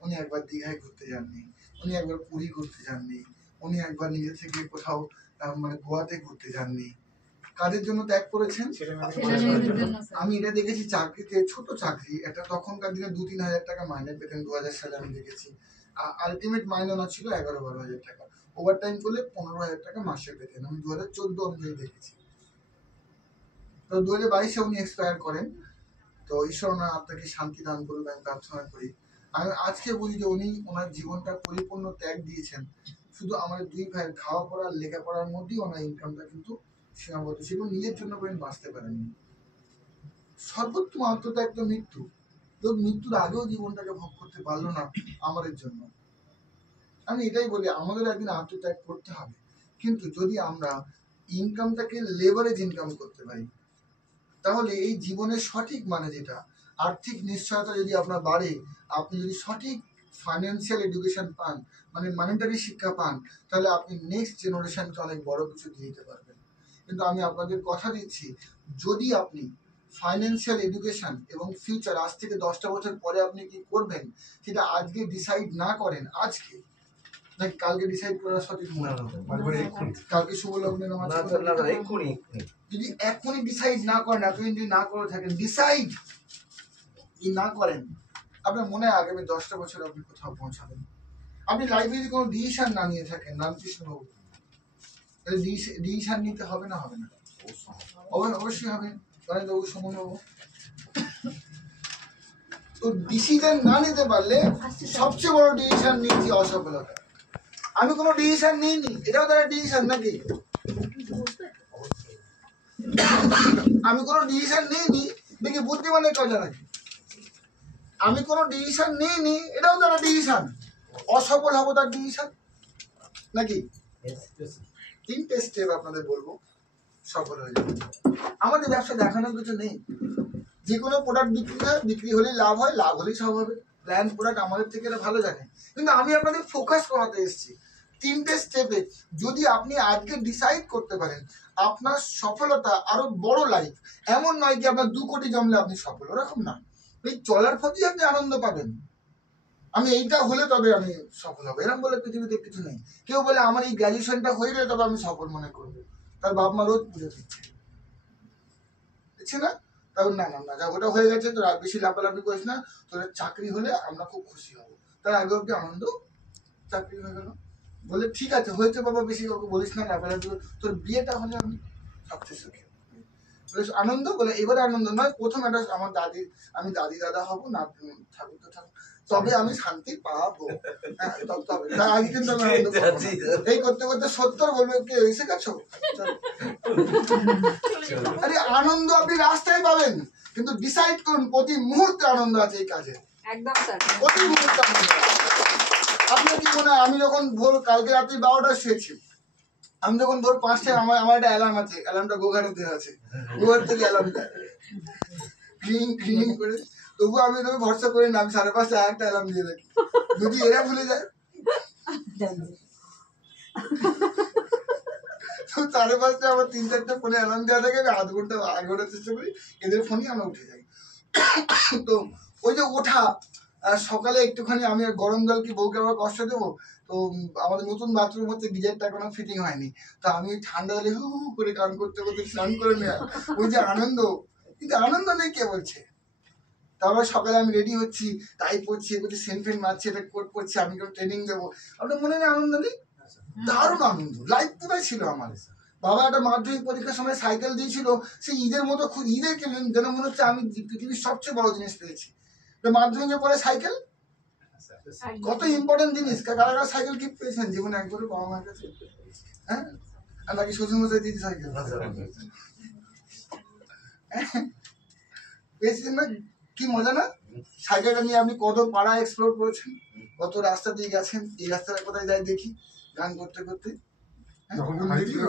উনি একবার দীঘায় ঘুরতে যাননি, উনি একবার পুরী ঘুরতে যাননি, উনি একবার নিজে থেকে কোথাও মানে গোয়াতে ঘুরতে যাননি। কাদের জন্য ত্যাগ করেছেন? আমি এটা দেখেছি চাকরিতে, ছোট চাকরি একটা, তখনকার দিনে 2-3 হাজার টাকা মাইনে পেতেন। 2000 সালে আমি দেখেছি। আলটিমেট মাইনে না ছিল 11-12 হাজার টাকা, ওভার টাইম করলে 15 হাজার টাকা মাসে পেতেন। আমি 2014 অনুযায়ী দেখেছি। তো 2022-এ উনি এক্সপায়ার করেন। তো ঈশ্বর ওনার আত্মাকে শান্তি দান করুক, আমি প্রার্থনা করি। আমি আজকে বলি যে উনি ওনার জীবনটা পরিপূর্ণ ত্যাগ দিয়েছেন। শুধু আমাদের 2 ভাইয়ের খাওয়া পড়া লেখাপড়ার মধ্যেই ওনার ইনকামটা কিন্তু সীমাবদ্ধ ছিল, নিজের জন্য করেন বাঁচতে পারেননি। সর্বোত্তম আত্মত্যাগ তো মৃত্যু। তো মৃত্যুর আগেও জীবনটাকে ভোগ করতে পারলো না আমাদের জন্য। আমি এটাই বলি, আমাদের একদিন আত্মত্যাগ করতে হবে, কিন্তু যদি আমরা ইনকামটাকে লেভারেজ ইনকাম করতে পারি, তাহলে এই জীবনের সঠিক মানে যেটা আর্থিক নিশ্চয়তা যদি আপনার বাড়ে, আপনি যদি সঠিক ফাইন্যান্সিয়াল এডুকেশন পান, মানে মনিটারি শিক্ষা পান, তাহলে আপনি নেক্সট জেনারেশনকে অনেক বড় কিছু দিয়ে দিতে পারবেন। কিন্তু আমি আপনাদের কথা দিচ্ছি, যদি আপনি ফাইন্যান্সিয়াল এডুকেশন এবং ফিউচার আজ থেকে 10টা বছর পরে আপনি কি করবেন সেটা আজকে ডিসাইড না করেন, আজকে নাকি কালকে ডিসাইড করা সঠিক মনে হবে? কালকে শুভ লগ্নের নামাজ যদি এখনই ডিসাইড না করেন, আপনি যদি না করে থাকেন, ডিসাইড না করেন, আপনার মনে হয় আগামী 10টা বছর আপনি কোথাও পৌঁছাবেন। আপনি লাইফে যদি কোনো ডিসিশন না নিয়ে থাকেন, রামকৃষ্ণবাবু, তাহলে ডিসিশন নিতে হবে না? হবে না? অবশ্যই হবে। বাবু, সমন বাবু, তো ডিসিশন না নিতে পারলে সবচেয়ে বড় ডিসিশন নিয়েছি অসফলতা। আমি কোনো ডিসিশন নিইনি, এটাও তারা ডিসিশন নাকি? আমি কোনো ডিসিশন নিইনি, দেখি বুদ্ধিমানের কথা নাকি? আমি কোনো ডিসিশন নিইনি, এটাও তারা ডিসিশন। অসফল হবো তার ডিসিশন নাকি? 3টে স্টেপ আপনাদের বলবো, সফল হয়ে যাবে। আমাদের ব্যবসা দেখানোর কিছু নেই। যে কোনো প্রোডাক্ট বিক্রি হলে লাভ হয়, লাভ হলেই সব হবে। প্ল্যান প্রোডাক্ট আমাদের থেকে এরা ভালো জানে, কিন্তু আমি আপনাদের ফোকাস করাতে এসেছি 3টে স্টেপে। যদি আপনি আজকে ডিসাইড করতে পারেন, আপনার সফলতা আরো বড় লাইফ। এমন নয় যে আপনার 2 কোটি জমলে আপনি সফল, ওরকম না। এই চলার পথেই আপনি আনন্দ পাবেন। আমি এইটা হলে তবে আমি সফল হবো, এরকম বলে পৃথিবীতে কিছু নেই। কেউ বলে আমার এই গ্র্যাজুয়েশনটা হয়ে গেলে তবে আমি সফল মনে করবো, তার বাপ মা রোজ পুজো দিচ্ছে না? তারপর না না না, যা ওটা হয়ে গেছে, তোর আর বেশি লাফালাফি করিস না, তোর চাকরি হলে আমরা খুব খুশি হবো। তার আগে অব্দি আনন্দ, চাকরি হয়ে গেল বলে ঠিক আছে হয়েছে বাবা, বেশি কাউকে বলিস না, লাফালাফি। তোর বিয়েটা হলে আমি সবচেয়ে সুখী আনন্দ বলে। এবারে আনন্দ নয়, প্রথম একটা আমার আমি দাদি দাদা হবো না, ঠাকুর তো ঠাকুর, তবে আমি শান্তি পাবো। তবে তার আগে কিন্তু আমি আনন্দ পাবো না। এই করতে করতে 70 বলবে কে এসে গেছো। আরে আনন্দ আপনি রাস্তায় পাবেন, কিন্তু ডিসাইড করুন প্রতি মুহূর্তে আনন্দ আছে এই কাজে। একদম স্যার, প্রতি মুহূর্তে আনন্দ। আপনার কি মনে হয়, আমি যখন ভোর কালকে রাত্রি 12টা শুয়েছি, আমি যখন ভোর 5টায় আমার একটা অ্যালার্ম আছে, অ্যালার্মটা গোঘাটে দেওয়া আছে, গোঘাট থেকে অ্যালার্ম দেয় ক্রিং ক্রিং করে, তবু আমি ভরসা করি না, আমি 5:30টায় একটা অ্যালার্ম দিয়ে রাখি, যদি এরা ভুলে যায়। 5:30টায় আমার 3-4টে ফোনে অ্যালার্ম দেওয়া থাকে, আমি আধ ঘন্টা আগে ওঠার চেষ্টা করি, এদের ফোনই আমরা উঠে যাই। তো ওই যে ওঠা, সকালে একটুখানি আমি আর গরম জল কি বউকে আবার কষ্ট দেবো, তো আমাদের নতুন বাথরুম হচ্ছে, গিজারটা এখনো ফিটিং হয়নি, তো আমি ঠান্ডা জলে হু হু করে কান করতে করতে স্নান করে নেওয়া, ওই যে আনন্দ, কিন্তু আনন্দ নেই কে বলছে। তারপরে সকালে আমি রেডি হচ্ছি, তাই পড়ছি, এ করছি, সেন্ট ফেন্ট মারছি, এটা কোট করছি, আমি কোনো ট্রেনিং দেবো, আপনার মনে নেই আনন্দ নেই? দারুণ আনন্দ, লাইফ পুরাই ছিল আমার। বাবা একটা মাধ্যমিক পরীক্ষার সময় সাইকেল দিয়েছিল, সেই ঈদের মতো খুব ঈদের কিনলেন, যেন মনে হচ্ছে আমি পৃথিবীর সবচেয়ে বড় জিনিস পেয়েছি। মাধ্যমিকের পরে সাইকেল কত ইম্পর্টেন্ট জিনিস, কারা কারা সাইকেল গিফট পেয়েছেন জীবনে একবারে বাবা মায়ের কাছে? হ্যাঁ, আর নাকি শ্বশুর মশাই দিদি সাইকেল পেয়েছেন না? কি মজা না? সাইকেলটা নিয়ে আপনি কত পাড়া এক্সপ্লোর করেছেন, কত রাস্তা দিয়ে গেছেন, এই রাস্তাটা কোথায় যাই দেখি, গান করতে করতে যখন হাই স্কুলে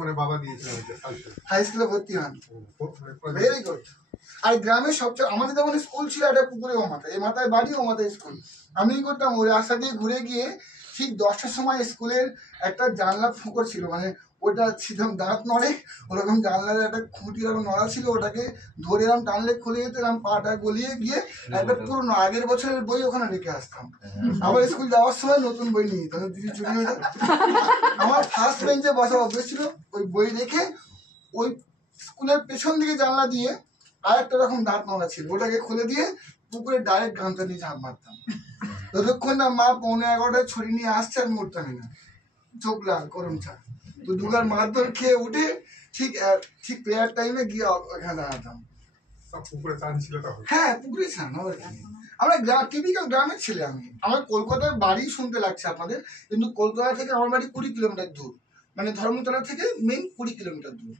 মানে বাবা দিয়েছিলাম হাই স্কুলে ভর্তি হন, ভেরি গুড। আর গ্রামের সবচেয়ে, আমাদের যেমন স্কুল ছিল একটা পুকুরে ও মাথায়, এই মাথায় বাড়ি ও মাথায় স্কুল, আমি করতাম ওই রাস্তা দিয়ে ঘুরে গিয়ে ঠিক 10টার সময় স্কুলের একটা জানলা ফুঁকো ছিল, মানে ওটা ছিলাম দাঁত নড়ে ওরকম জানলার একটা খুঁটি এরকম নড়া ছিল, ওটাকে ধরে এরকম টানলে খুলে যেতে, এরকম পাটা গলিয়ে গিয়ে একটা পুরোনো আগের বছরের বই ওখানে রেখে আসতাম, আবার স্কুল যাওয়ার সময় নতুন বই নিয়ে যেতাম, দিদি চুরি হয়ে যেত। আমার ফার্স্ট বেঞ্চে বসার অভ্যেস ছিল, ওই বই রেখে ওই স্কুলের পেছন দিকে জানলা দিয়ে আর একটা রকম দাঁত নড়া ছিল, ওটাকে খুলে দিয়ে পুকুরে ডাইরেক্ট গামছা নিয়ে ঝাঁপ মারতাম, যতক্ষণ না মা 11:15 ছড়ি নিয়ে আসছে আমি উঠতামই না, চোখ লাল করম চা। তো দুগার মারধর খেয়ে উঠে ঠিক ঠিক প্রেয়ার টাইমে গিয়ে ওখানে দাঁড়াতাম। পুকুরে চান ছিল তখন? হ্যাঁ, পুকুরে চান। আমরা টিপিক্যাল গ্রামের ছেলে। আমি আমার কলকাতার বাড়ি শুনতে লাগছে আপনাদের, কিন্তু কলকাতা থেকে আমার বাড়ি 20 কিলোমিটার দূর, মানে ধর্মতলা থেকে মেন 20 কিলোমিটার দূর,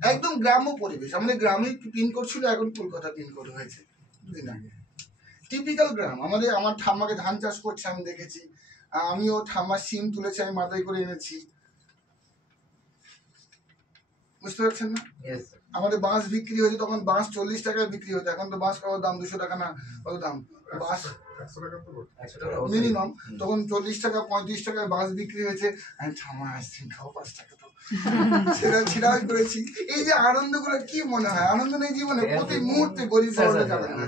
একদম গ্রাম্য পরিবেশ। আমাদের গ্রামে পিনকোড ছিল, এখন কলকাতা পিনকোড হয়েছে দুদিন আগে। টিপিক্যাল গ্রাম। আমার ঠাম্মাকে ধান চাষ করছে আমি দেখেছি, আমিও ঠাম্মার সিম তুলেছি, আমি মাথায় করে এনেছি, বুঝতে পারছেন না? আমাদের বাঁশ বিক্রি হয়েছে, তখন বাঁশ 40 টাকায় বিক্রি হতো, এখন তো বাঁশ কত দাম, 200 টাকা না কত দাম বাঁশ মিনিমাম, তখন 40 টাকা 35 টাকায় বাঁশ বিক্রি হয়েছে। আমি ঠাম্মা আইসক্রিম খাও 5 টাকা, তো সেটা ছিড়াই করেছি। এই যে আনন্দ গুলো, কি মনে হয় আনন্দ নেই জীবনে? প্রতি মুহূর্তে গরিব বড়লোক যাবেন না,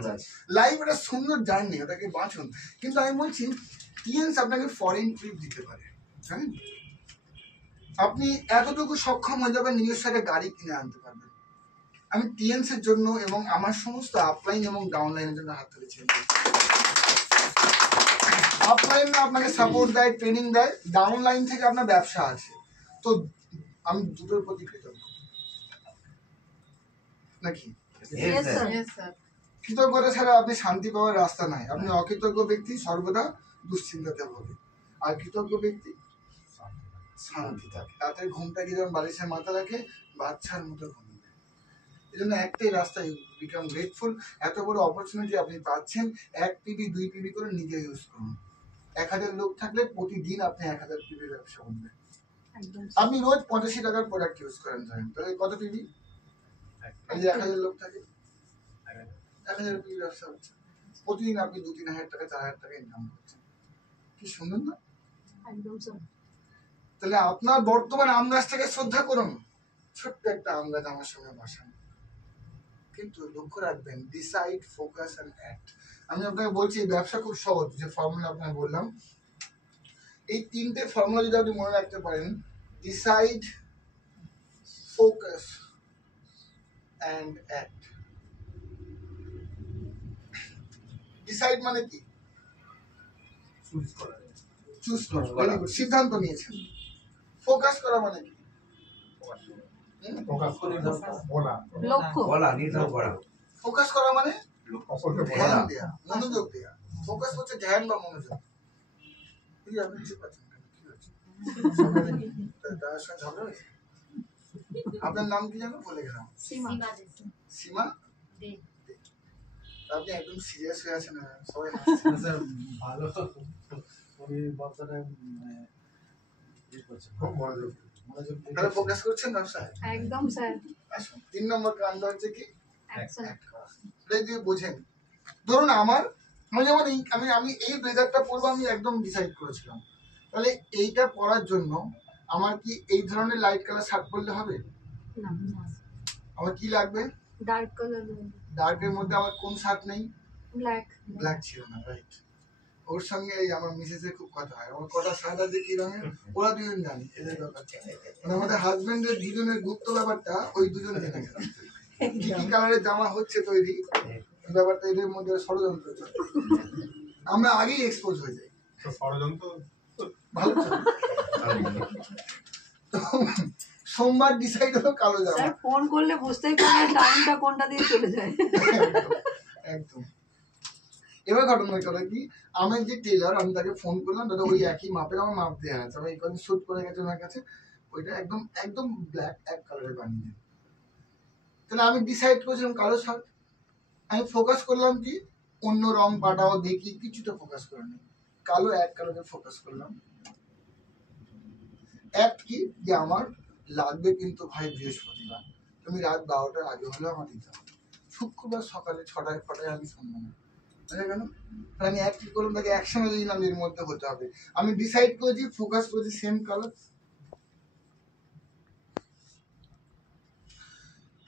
লাইফ একটা সুন্দর জার্নি, ওটাকে বাঁচুন। কিন্তু আমি বলছি টিএনস আপনাকে ফরেন ট্রিপ দিতে পারে, জানেন? আপনি এতটুকু সক্ষম হয়ে যাবেন, নিজস্ব একটা গাড়ি কিনে আনতে পারবেন। আমি টিএনস এর জন্য এবং আমার সমস্ত আপলাইন এবং ডাউনলাইনের জন্য হাত তুলেছি। আপলাইন আপনাকে সাপোর্ট দেয়, ট্রেনিং দেয়, ডাউনলাইন থেকে আপনার ব্যবসা আছে, তো আমি দুটোর প্রতি কৃতজ্ঞ, নাকি? কৃতজ্ঞতা ছাড়া আপনি শান্তি পাওয়ার রাস্তা নাই। আপনি অকৃতজ্ঞ ব্যক্তি সর্বদা দুশ্চিন্তাতে ভোগে, আর কৃতজ্ঞ ব্যক্তি শান্তি থাকে। রাতে ঘুমটা কি যখন বালিশের মাথা রাখে, বাচ্চার মতো ঘুম দেয়। এই জন্য একটাই রাস্তা, বিকাম গ্রেটফুল। এত বড় অপরচুনিটি আপনি পাচ্ছেন, 1 পিবি 2 পিবি করে নিজে ইউজ করুন। 1000 লোক থাকলে প্রতিদিন আপনি 1000 পিবি ব্যবসা করবেন। আপনি রোজ 85 টাকার প্রোডাক্ট ইউজ করেন, ধরেন তাহলে কত পিবি? এই যে 1000 লোক থাকে, 1000 পিবি ব্যবসা হচ্ছে, প্রতিদিন আপনি 2-3 হাজার টাকা 4 হাজার টাকা ইনকাম করছেন। কি সুন্দর না? তাহলে আপনার বর্তমান আম গাছটাকে শ্রদ্ধা করুন, ছোট্ট একটা আম গাছ আমার সঙ্গে বসান, কিন্তু লক্ষ্য রাখবেন ডিসাইড, ফোকাস এন্ড অ্যাক্ট। আমি আপনাকে বলছি ব্যবসা খুব সহজ, যে ফর্মুলা আপনাকে বললাম, এই 3টে ফর্মুলা যদি আপনি মনে রাখতে পারেন, decide, focus and act. Decide মানে কি? চুজ করা, ভেরি গুড, সিদ্ধান্ত নিয়েছেন। ফোকাস করা মানে কি? ফোকাস করা মানে ধ্যান দেয়া, মনোযোগ দেয়া। ফোকাস হচ্ছে ধ্যান বা মনোযোগ। আপনি বুঝতে পারছেন কি হচ্ছে? তার সঙ্গে ঝগড়া হয়েছে? আপনার নাম কি জানো? বলে গেলাম। সীমা। আপনি একদম সিরিয়াস হয়ে আছেন, সবাই ভালো ব্যবসাটা খুব মনোযোগ। তাহলে ফোকাস করছেন ব্যবসায়? একদম স্যার। 3 নম্বর কাণ্ড হচ্ছে কি? যদি বোঝেন, ধরুন আমি যেমন আমি এই ব্লেজারটা পরবো, আমি একদম ডিসাইড করেছিলাম, তাহলে এইটা পরার জন্য আমার কি এই ধরনের লাইট কালার শার্ট পরলে হবে? আমার কি লাগবে? ডার্ক কালার, ডার্কের মধ্যে আমার কোন শার্ট নেই? ব্ল্যাক। ব্ল্যাক ছিল না, রাইট। ওর সঙ্গে এই আমার মিসেসের খুব কথা হয়, আমার কটা শার্ট আছে কি রঙের ওরা দুজন জানে, এদের ব্যাপারটা মানে আমাদের হাজবেন্ডের দুজনের গুপ্ত ব্যাপারটা ওই দুজন জেনে গেল। কি কি কালারের জামা হচ্ছে তৈরি ব্যাপারটা এদের মধ্যে ষড়যন্ত্র চলে, আমরা আগেই এক্সপোজ হয়ে যাই। তো ষড়যন্ত্র ভালো চলে। তো সোমবার ডিসাইড হলো কালো জামা। স্যার ফোন করলে বুঝতেই পারবে টাইমটা কোনটা দিয়ে চলে যায়। একদম। এবার ঘটনা করে কি, আমি যে টেলার আমি তাকে ফোন করলাম, দাদা ওই একই মাপের আমার মাপ দেওয়া আছে, আমি এই কদিন শুট করে গেছে ওনার কাছে, ওইটা একদম একদম ব্ল্যাক এক কালারে বানিয়ে দেন। তাহলে আমি ডিসাইড করেছিলাম কালো শার্ট, আমি ফোকাস করলাম কি অন্য রং পাটাও দেখি, কিছুটা ফোকাস করে নি, কালো এক কালারে ফোকাস করলাম। এক কি যে আমার লাগবে কিন্তু ভাই বৃহস্পতিবার, তুমি রাত 12টার আগে হলেও আমার দিতে হবে, শুক্রবার সকালে 6টায় ফটায় আমি শুনবো না। কেন? আমি এক কি করলাম, তাকে অ্যাকশনে দিলাম, এর মধ্যে হতে হবে। আমি ডিসাইড করেছি, ফোকাস করেছি সেম কালার।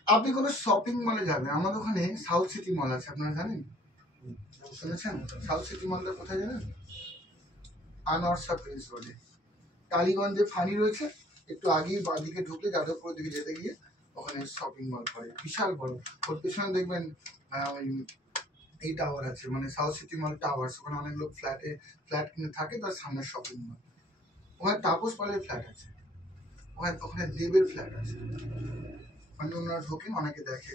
আপনি কোনো শপিং মলে যাবেন, আমাদের ওখানে সাউথ সিটি মল আছে, আপনারা জানেন? শুনেছেন? সাউথ সিটি মলটা কোথায় জানেন? আনোয়ারশা প্রিন্স রোডে, টালিগঞ্জে ফানি রয়েছে, একটু আগেই বাঁদিকে ঢুকলে যাদবপুর দিকে যেতে গিয়ে ওখানে শপিং মল পড়ে, বিশাল বড়। ওর পেছনে দেখবেন ওই এই টাওয়ার আছে, মানে সাউথ সিটি মল টাওয়ার, ওখানে অনেক লোক ফ্ল্যাট কিনে থাকে, তার সামনে শপিং মল। ওখানে তাপস পালের ফ্ল্যাট আছে, ওখানে দেবের ফ্ল্যাট আছে, মানে ওনারা ঢোকেন, অনেকে দেখে।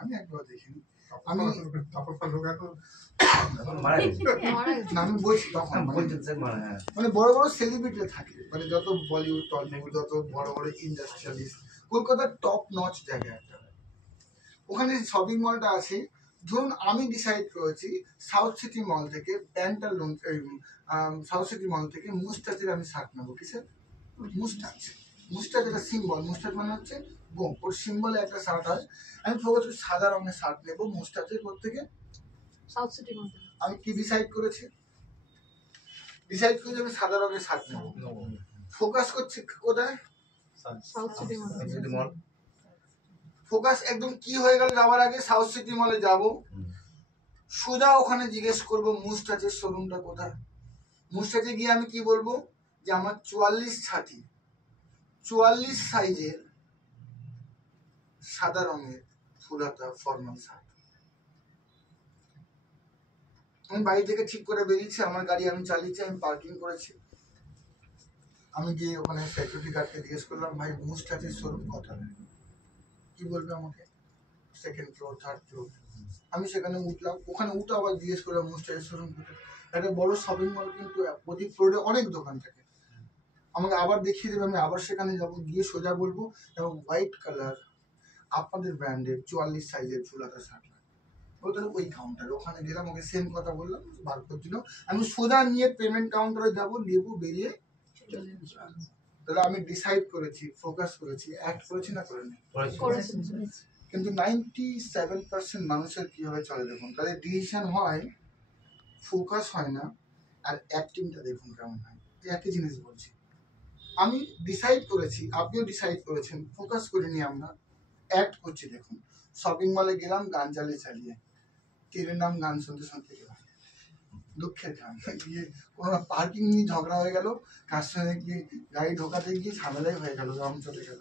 আমি একবার দেখিনি, আমি আমি বলছি তখন মানে বড় বড় সেলিব্রিটি থাকে, মানে যত বলিউড টলিউড যত বড় বড় ইন্ডাস্ট্রিয়ালিস্ট, কলকাতার টপ নচ জায়গা একটা, ওখানে শপিং মলটা আছে। ধরুন আমি ডিসাইড করেছি সাউথ সিটি মল থেকে প্যান্টালুন, সাউথ সিটি মল থেকে মুস্টাচের আমি শার্ট নেবো, কিসের? মুস্টাচ। মুস্টাচ একটা সিম্বল, মুস্টাচ মানে হচ্ছে গোপ, ওর সিম্বলে একটা শার্ট হয়। আমি ফোকাস সাদা রঙের শার্ট নেবো মুস্টাচের থেকে। সাউথ সিটি মল। আমি কি ডিসাইড করেছি? ডিসাইড করেছি আমি সাদা রঙের শার্ট নেবো, ফোকাস করছি কোথায়? সাউথ সিটি মল। ফোকাস একদম কি হয়ে গেল, যাওয়ার আগে সাউথ সিটি মলে যাব, সোজা ওখানে জিজ্ঞেস করবো মুস্টাচের শোরুমটা কোথায়। মুস্টাচে গিয়ে আমি কি বলবো যে আমার 44 সাইজের সাদা রঙের ফুলাতা ফর্মাল শার্ট। আমি বাড়ি থেকে ঠিক করে বেরিয়েছি, আমার গাড়ি আমি চালিয়েছি, আমি পার্কিং করেছি। আমি গিয়ে ওখানে সিকিউরিটি গার্ডকে জিজ্ঞেস করলাম, ভাই মুস্টাচের শোরুম কোথায়? কি বলবে আমাকে? Second floor, third floor. আমি সেখানে উঠলাম, ওখানে উঠে আবার জিজ্ঞেস করলাম মুস্টাচের শোরুম কোথায়। একটা বড় শপিং মল, কিন্তু প্রতি ফ্লোরে অনেক দোকান থাকে, আমাকে আবার দেখিয়ে দেবে, আমি আবার সেখানে যাবো, গিয়ে সোজা বলবো এবং হোয়াইট কালার আপনাদের ব্র্যান্ডের 44 সাইজের ফুলাতা শার্ট। ওখানে ওই কাউন্টার, ওখানে গেলাম, ওকে সেম কথা বললাম, বার করছিল। আমি সোজা নিয়ে পেমেন্ট কাউন্টারে যাবো, নেবো, বেরিয়ে তাহলে আমি ডিসাইড করেছি, ফোকাস করেছি, অ্যাক্ট করেছি না করিনি? কিন্তু 97% মানুষের কিভাবে চলে দেখুন, তাদের ডিসিশন হয়, ফোকাস হয় না, আর অ্যাক্টিংটা দেখুন কেমন হয়। একই জিনিস বলছি, আমি ডিসাইড করেছি, আপনিও ডিসাইড করেছেন, ফোকাস করিনি, আমরা অ্যাক্ট করছি। দেখুন শপিং মলে গেলাম, গান চালিয়ে ট্রেনের নাম গান শুনতে শুনতে গেলাম, দুঃখের গান গিয়ে কোনো পার্কিং নিয়ে ঝগড়া হয়ে গেল, কার সঙ্গে গিয়ে গাড়ি ঢোকাতে গিয়ে ঝামেলাই হয়ে গেল, রং চলে গেল।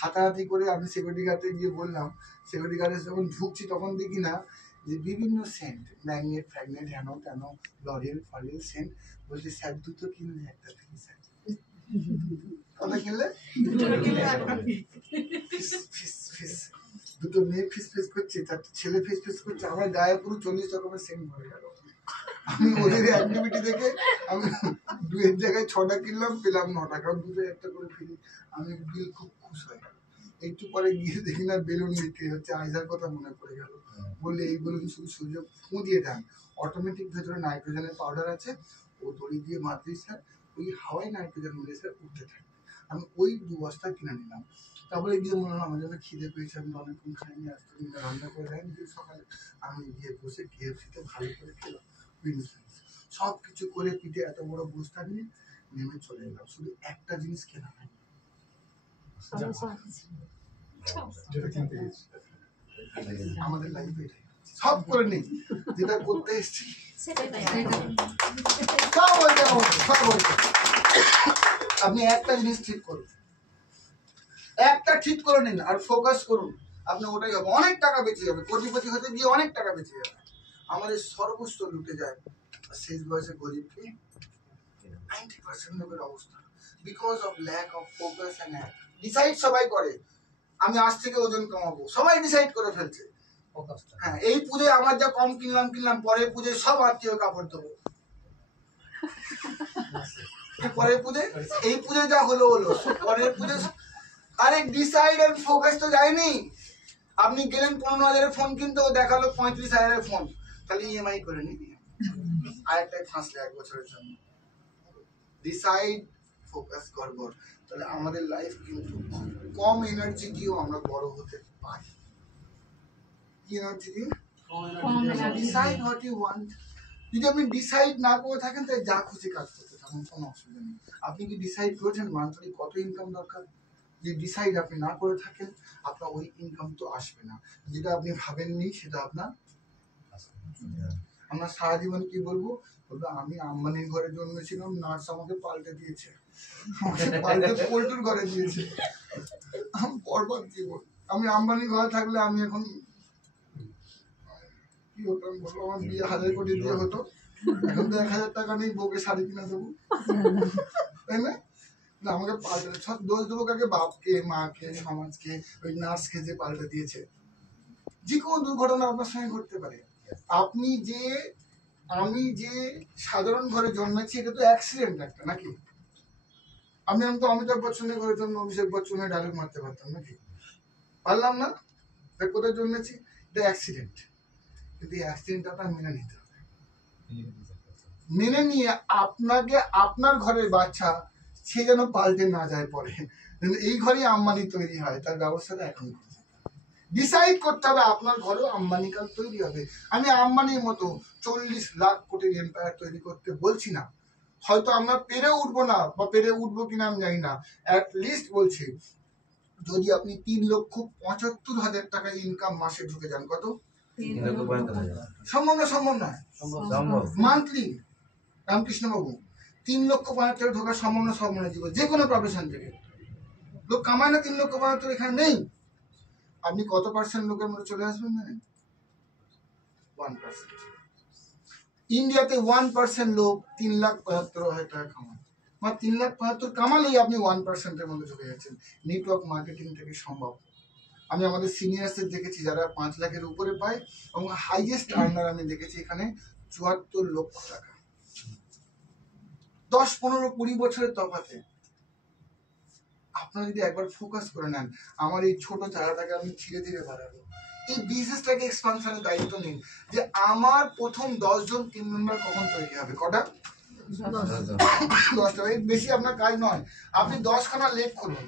হাতাহাতি করে আমি সিকিউরিটি গার্ডে গিয়ে বললাম, সিকিউরিটি গার্ডে যখন ঢুকছি তখন দেখি না যে বিভিন্ন সেন্ট, ম্যাগনেট ফ্র্যাগনেট, হেন তেন, লরিয়েল ফরিয়েল সেন্ট। বলছি স্যার দুটো কিনলে একটা ফ্রি স্যার। কথা কিনলে দুটো মেয়ে ফিস ফিস করছে, চারটে ছেলে ফিস ফিস করছে, আমার গায়ে পুরো 40 রকমের সেন্ট ভরে গেল। আমি ওদের অ্যাক্টিভিটি দেখে আমি 2 জায়গায় 6টা কিনলাম, পেলাম 9টা, কারণ দুটো একটা করে ফ্রি। আমি বিল খুব খুশ হয়ে গেল। একটু পরে গিয়ে দেখি না বেলুন বিক্রি হচ্ছে, আইজার কথা মনে পড়ে গেল। বললে এই বেলুন শুধু সূর্য ফু দিয়ে দেন, অটোমেটিক ভেতরে নাইট্রোজেনের পাউডার আছে, ও দড়ি দিয়ে মারতেই স্যার ওই হাওয়ায় নাইট্রোজেন মিলে স্যার উঠতে থাকে। আমি ওই 2 বস্তা কিনে নিলাম। তারপরে গিয়ে মনে হলো আমার জন্য খিদে পেয়েছে, আমি অনেকক্ষণ খাইনি, আসতে রান্না করে দেয়নি সকালে। আমি গিয়ে বসে KFC-তে ভালো করে খেলাম, সব কিছু করে পিঠে এত বড় বস্তা নিয়ে নেমে চলে এলাম। শুধু একটা জিনিস কেনা হয়নি, যেটা কিনতে গেছি আমাদের লাইফে সব করে নেই, যেটা করতে এসেছি সব হয়ে যাবে, সব হয়ে যাবে। আপনি একটা জিনিস ঠিক করুন, একটা ঠিক করে নিন আর ফোকাস করুন, আপনি ওটাই হবে। অনেক টাকা বেঁচে যাবে, কোটিপতি হতে গিয়ে অনেক টাকা বেঁচে যাবে। আমাদের সর্বোচ্চ লুটে যায় শেষ বয়সে গরিবকে 90% লোকের অবস্থা, because of lack of focus and act. Decide সবাই করে আমি আজ থেকে ওজন কমাবো, সবাই ডিসাইড করে ফেলছে। হ্যাঁ, এই পুজোয় আমার যা কম কিনলাম, পরের পুজোয় সব আত্মীয় কাপড় দেবো। পরের পুজোয় এই পুজোয় যা হলো পরের পুজোয়। আরে ডিসাইড এন্ড ফোকাস তো যায়নি। আপনি গেলেন 15,000-এর ফোন কিনতে, ও দেখালো 35,000-এর ফোন, তাহলে ইএমআই করে নিবি, আরেকটাই ফাঁসলে 1 বছরের জন্য। ডিসাইড ফোকাস করবো, তাহলে আমাদের লাইফ কিন্তু কম এনার্জি দিয়েও আমরা বড় হতে পারি। কি এনার্জি দিয়ে? Decide what you want. যদি আপনি ডিসাইড না করে থাকেন তাহলে যা খুশি কাজ করতে থাকুন, কোনো অসুবিধা নেই। আপনি কি ডিসাইড করেছেন মান্থলি কত ইনকাম দরকার? যে ডিসাইড আপনি না করে থাকেন, আপনার ওই ইনকাম তো আসবে না। যেটা আপনি ভাবেননি সেটা আপনার আমরা সারা জীবন কি বলবো, আমি আম্বানির ঘরে জন্মেছিলাম, নার্স আমাকে পাল্টে দিয়েছে, পাল্টে পোল্টুর ঘরে দিয়েছে, আমি বরবাদ জীবন। আমি আম্বানির ঘরে থাকলে আমি এখন কি হতাম বলবো, আমার বিয়ে 1,000 কোটি দিয়ে হতো, এখন তো 1,000 টাকা নেই, বউকে শাড়ি কিনে দেবো, তাই না? আমাকে পাল্টে সব দোষ দেবো কাকে? বাপকে, মাকে, সমাজকে, ওই নার্সকে যে পাল্টে দিয়েছে। যে কোনো দুর্ঘটনা আপনার সঙ্গে ঘটতে পারে। আমি যে সাধারণ ঘরে জন্মেছি, এটা তো অ্যাক্সিডেন্ট একটা নাকি? আমি তো অমিতাভ বচ্চনের ঘরে জন্ম, অভিষেক বচ্চনের ডায়লগ মারতে পারতাম নাকি? পারলাম না। কোথায় জন্মেছি, এটা অ্যাক্সিডেন্ট। কিন্তু এই অ্যাক্সিডেন্টটা আপনার মেনে নিতে হবে। মেনে নিয়ে আপনাকে আপনার ঘরের বাচ্চা সে যেন পাল্টে না যায় পরে, এই ঘরে আম্বানি তৈরি হয়, তার ব্যবস্থাটা এখন ডিসাইড করতে হবে। আপনার ঘরেও আম্বানি কাল তৈরি হবে। আমি আম্বানির মতো 40 লাখ কোটির এম্পায়ার তৈরি করতে বলছি না, হয়তো আমরা পেরে উঠবো না, বা পেরে উঠবো কিনা আমি জানি না। অ্যাট লিস্ট বলছি, যদি আপনি 3,75,000 টাকা ইনকাম মাসে ঢুকে যান, কত? সম্ভব নয় মান্থলি। রামকৃষ্ণ বাবু 3,75,000 ঢোকার সম্ভব না, সব মনে জীবন যে কোনো প্রফেশন থেকে লোক কামায় না। 3,75,000 এখানে নেই। আপনি কত পার্সেন্ট লোকের মধ্যে চলে আসবেন জানেন? 1%। ইন্ডিয়াতে 1% লোক 3,75,000 টাকা কামায়। বা 3,75,000 কামালেই আপনি 1%-এর মধ্যে ঢুকে যাচ্ছেন। নেটওয়ার্ক মার্কেটিং থেকে সম্ভব। আমি আমাদের সিনিয়রদের দেখেছি যারা 5 লাখের উপরে পায়, এবং হাইয়েস্ট আর্নার আমি দেখেছি এখানে 74 লক্ষ টাকা। 10, 15, 20 বছরের তফাতে। আপনারা যদি একবার ফোকাস করে নেন, আমার এই ছোট চারাটাকে আমি ধীরে ধীরে বাড়াবো, এই বিজনেসটাকে এক্সপানশনের দায়িত্ব নিন, যে আমার প্রথম 10 জন টিম মেম্বার কখন তৈরি হবে। কটা? 10টা। বেশি আপনার কাজ নয়, আপনি 10খানা লেগ খুলুন,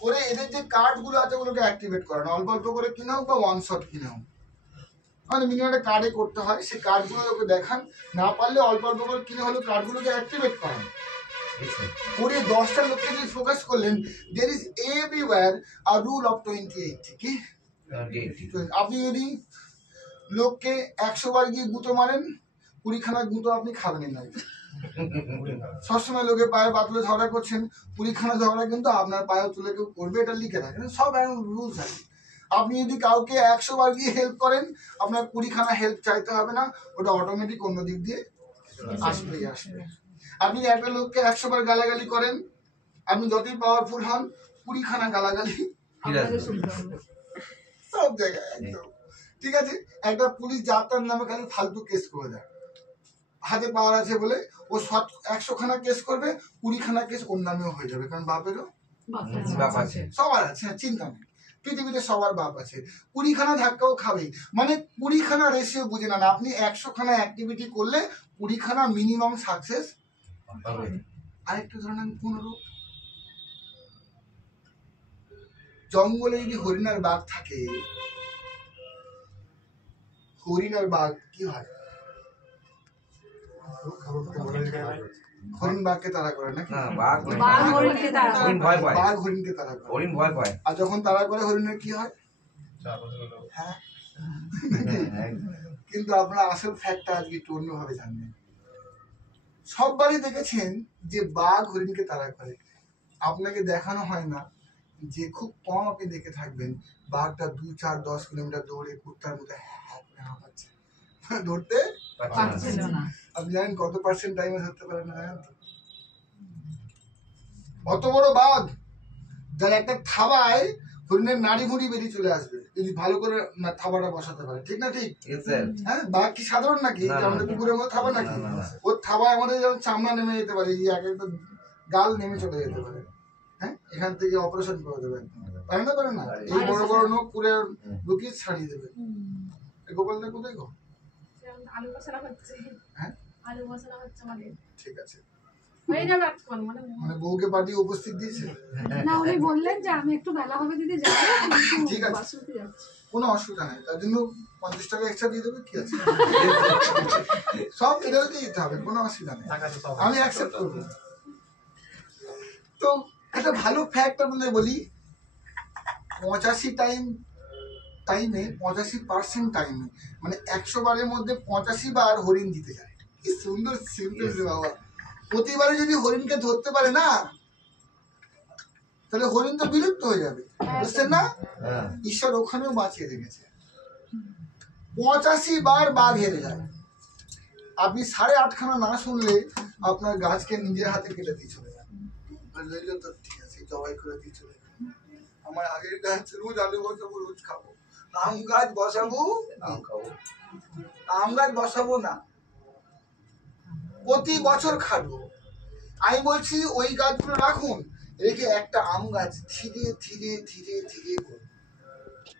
করে এদের যে কার্ড গুলো আছে ওগুলোকে অ্যাক্টিভেট করান, অল্প অল্প করে কিনে হোক বা ওয়ান শট কিনে হোক, মানে মিনিমাম একটা কার্ডে করতে হয়। সেই কার্ডগুলো ওকে দেখান, না পারলে অল্প অল্প করে কিনে হলেও কার্ডগুলোকে অ্যাক্টিভেট করান। করে 10টা লোককে যদি ফোকাস করলেন, there is everywhere a rule of 20-80। কি? আপনি যদি লোককে 100 বার গিয়ে গুঁতো মারেন, 20খানা গুঁতো আপনি খাবেন না। সবসময় লোকে পায়ে বাতলে ঝগড়া করছেন, 20খানা ঝগড়া কিন্তু আপনার পায়ে তুলে কেউ করবে, এটা লিখে রাখেন, সব এখন রুলস আছে। আপনি যদি কাউকে 100 বার গিয়ে হেল্প করেন, আপনার 20খানা হেল্প চাইতে হবে না, ওটা অটোমেটিক অন্য দিক দিয়ে আসবেই আসবে। আপনি একটা লোককে 100 বার গালাগালি করেন, আপনি যতই পাওয়ারফুল হন, 20খানা গালাগালি সব জায়গায় একদম ঠিক আছে। একটা পুলিশ যাত্রার নামে খালি ফালতু কেস করে দেয়, হাতে পাওয়ার আছে বলে ও 100খানা কেস করবে, 20খানা কেস ওর নামেও হয়ে যাবে, কারণ বাপেরও সবার আছে, চিন্তা নেই, পৃথিবীতে সবার বাপ আছে। 20খানা ধাক্কাও খাবে, মানে 20খানা রেশিও বুঝে নেন। আপনি 100খানা অ্যাক্টিভিটি করলে 20খানা মিনিমাম সাকসেস। আরেকটু ধরেন 15, জঙ্গলে যদি হরিণ আর বাঘ থাকে, হরিণ আর বাঘ কি হয়? হরিণ বাঘকে তাড়া করে নাকি? না, বাঘ বাঘ হরিণকে তাড়া করে। হরিণ ভয় পায়, বাঘ হরিণকে তাড়া করে। হরিণ ভয় পায়। আর যখন তাড়া করে হরিণের কি হয়? হ্যাঁ, কিন্তু আপনারা আসল ফ্যাক্টটা আজকে একটু অন্যভাবে জানবেন। সববারই দেখেছেন যে বাঘ হরিণকে তাড়া করে, আপনাকে দেখানো হয় না যে খুব কম আপনি দেখে থাকবেন বাঘটা 2, 4, 10 কিলোমিটার দৌড়ে কুত্তার মতো হাঁপাচ্ছে, ধরতে পারছিল না। আপনি জানেন কত পার্সেন্ট টাইমে ধরতে পারেন না, জানেন তো? অত বড় বাঘ যার একটা থাবায় হরিণের নাড়ি ভুঁড়ি বেরিয়ে চলে আসবে যদি ভালো করে থাবাটা বসাতে পারে, ঠিক না ঠিক? হ্যাঁ, বাঘ কি সাধারণ নাকি? না, না, আমাদের কুকুরের মতো থাবা নাকি? না, না, না। ওর থাবায় আমাদের যেমন চামড়া নেমে যেতে পারে, এই এক একটা গাল নেমে চলে যেতে পারে। হ্যাঁ, এখান থেকে অপারেশন করে দেবেন, পারে না? পারে না? এই বড় বড় নখ পুরে লুকিয়ে ছাড়িয়ে দেবে। এই গোপালটা কোথায় গো? আলু মশলা হচ্ছে। হ্যাঁ, আলু মশলা হচ্ছে মানে ঠিক আছে। হয়ে যাবে আজকাল মানে মানে বউকে পাঠিয়ে উপস্থিত দিয়েছে? না, উনি বললেন যে আমি একটু বেলা হবে দিদি যাবো, ঠিক আছে, বাসুতে যাচ্ছি। কোনো অসুবিধা নেই, তার জন্য 50 টাকা এক্সট্রা দিয়ে দেবে, কি আছে? সব এটা দিয়ে দিতে হবে, কোনো অসুবিধা নেই, আমি অ্যাকসেপ্ট করবো। তো একটা ভালো ফ্যাক্ট আপনাদের বলি, 85 টাইমে 85% টাইমে মানে 100 বারের মধ্যে 85 বার হরিণ জিতে যায়। কি সুন্দর সেন্টেন্স রে বাবা! প্রতিবারে যদি হরিণকে ধরতে পারে না, তাহলে হরিণ তো বিলুপ্ত হয়ে যাবে, বুঝছেন না? ঈশ্বর ওখানেও বাঁচিয়ে রেখেছে। 85 বার বাঘ হেরে যায়। আপনি 8.5 খানা না শুনলে আপনার গাছকে নিজের হাতে কেটে দিয়ে চলে যান, তো ঠিক আছে, জবাই করে দিয়ে চলে যান। আমার আগের গাছ রোজ আলু বসাবো, রোজ খাবো, আম গাছ বসাবো, আম গাছ বসাবো না, প্রতি বছর খাটবো। আমি বলছি ওই গাছগুলো রাখুন, রেখে একটা আম গাছ ধীরে ধীরে ধীরে ধীরে করুন।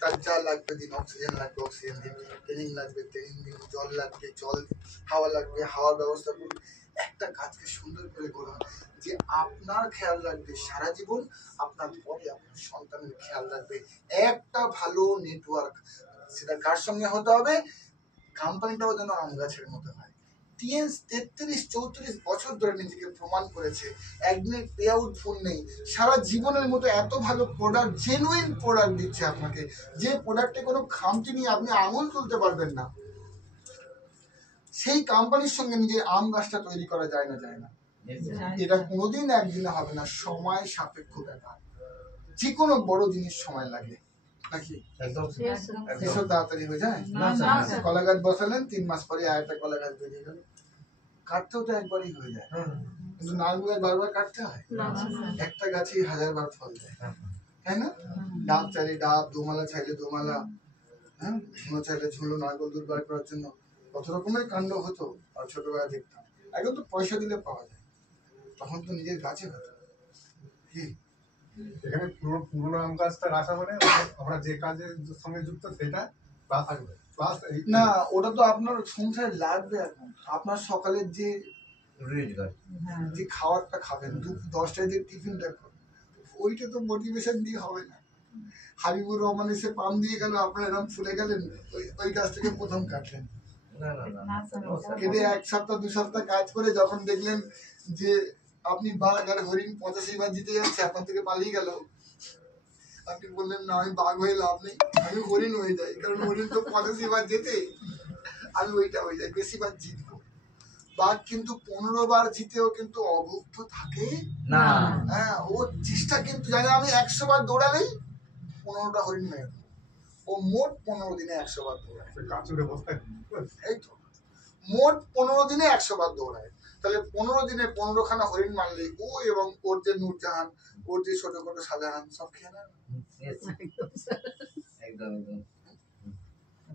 তার যা লাগবে দিন, অক্সিজেন লাগবে অক্সিজেন দিন, ট্রেনিং লাগবে ট্রেনিং দিন, জল লাগবে জল দিন, হাওয়া লাগবে হাওয়ার ব্যবস্থা করুন। একটা গাছকে সুন্দর করে গড়ুন যে আপনার খেয়াল রাখবে সারা জীবন, আপনার পরে আপনার সন্তানের খেয়াল রাখবে। একটা ভালো নেটওয়ার্ক, সেটা কার সঙ্গে হতে হবে? কোম্পানিটাও যেন আম গাছের মতো হয়। টিএনস 33-34 বছর ধরে নিজেকে প্রমাণ করেছে, একদিনের পে আউট ফোন নেই, সারা জীবনের মতো এত ভালো প্রোডাক্ট, জেনুইন প্রোডাক্ট দিচ্ছে আপনাকে, যে প্রোডাক্টে কোনো খামতি নিয়ে আপনি আঙুল তুলতে পারবেন না। সেই কোম্পানির সঙ্গে নিজের আম গাছটা তৈরি করা যায় না? যায় না। এটা কোনোদিন একদিনে হবে না, সময় সাপেক্ষ ব্যাপার। যে কোনো বড় জিনিস সময় লাগে নাকি? এসব তাড়াতাড়ি হয়ে যায়? কলা গাছ বসালেন, 3 মাস পরে আরেকটা কলা গাছ বেরিয়ে গেল। কাটতেও তো একবারই হয়ে যায়, কিন্তু নারকেল গাছ বারবার কাটতে হয়? একটা গাছেই 1000 বার ফল দেয়, তাই না? ডাব চাইলে ডাব, দোমালা চাইলে দোমালা, হ্যাঁ, ঝুলো চাইলে ঝুলো, নারকেল দুধ বার করার জন্য কত রকমের কাণ্ড হতো আর ছোটবেলা দেখতাম। এখন তো পয়সা দিলে পাওয়া যায়, তখন তো নিজের গাছে হতো। কি এখানে পুরোনো আম গাছটা রাখা মানে আমরা যে কাজের সঙ্গে যুক্ত সেটা প্লাস থাকবে, প্লাস না, ওটা তো আপনার সংসারে লাগবে। এখন আপনার সকালের যে যে খাবারটা খাবেন, 10টায় যে টিফিনটা করবেন, ওইটা তো মোটিভেশন দিয়ে হবে না। হাবিবুর রহমান এসে পাম দিয়ে গেল, আপনার এরকম ফুলে গেলেন, ওই গাছ থেকে প্রথম কাটলেন, কেটে 1 সপ্তাহ 2 সপ্তাহ কাজ করে যখন দেখলেন যে আপনি বাঘ আর হরিণ 85 বার জিতে যাচ্ছে, আপনার থেকে পালিয়ে গেল, আপনি বললেন না আমি বাঘ হয়ে লাভ নেই, আমি হরিণ হয়ে যাই, কারণ হরিণ তো 85 বার জেতে, আমি ওইটা হয়ে যাই, বেশি বার জিতবো। বাঘ কিন্তু 15 বার জিতেও কিন্তু অভুক্ত থাকে না। হ্যাঁ, ও চেষ্টা কিন্তু জানে আমি 100 বার দৌড়ালেই 15টা হরিণ মেরে দেবো। ও মোট 15 দিনে 100 বার দৌড়ায়। এই তো মোট 15 দিনে 100 বার দৌড়ায়। তাহলে 15 দিনে 15 খানা হরিণ মারলে ও এবং ওর যে নূরজাহান, ওর যে ছোট ছোট শাহজাহান সব খেয়ে নেয়।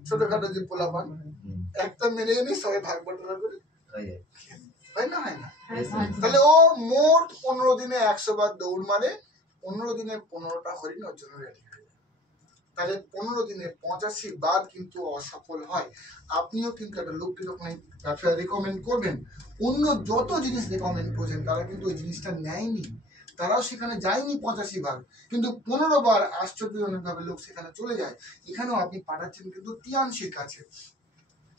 ছোটখাটো যে পোলাপান একটা মেরে এনে সবাই ভাগ বটরা করে হয় না? হয় না? তাহলে ও মোট 15 দিনে 100 বার দৌড় মারে, 15 দিনে 15টা হরিণ ওর জন্য রেডি হয়ে যায়। তাহলে 15 দিনে 85 বার কিন্তু অসফল হয়। আপনিও কিন্তু একটা লোককে যখন ব্যবসা রেকমেন্ড করবেন, অন্য যত জিনিস রেকমেন্ড করছেন তারা কিন্তু ওই জিনিসটা নেয়নি, তারাও সেখানে যায়নি 85 বার, কিন্তু 15 বার আশ্চর্যজনকভাবে লোক সেখানে চলে যায়। এখানেও আপনি পাঠাচ্ছেন কিন্তু তিয়ানশির কাছে।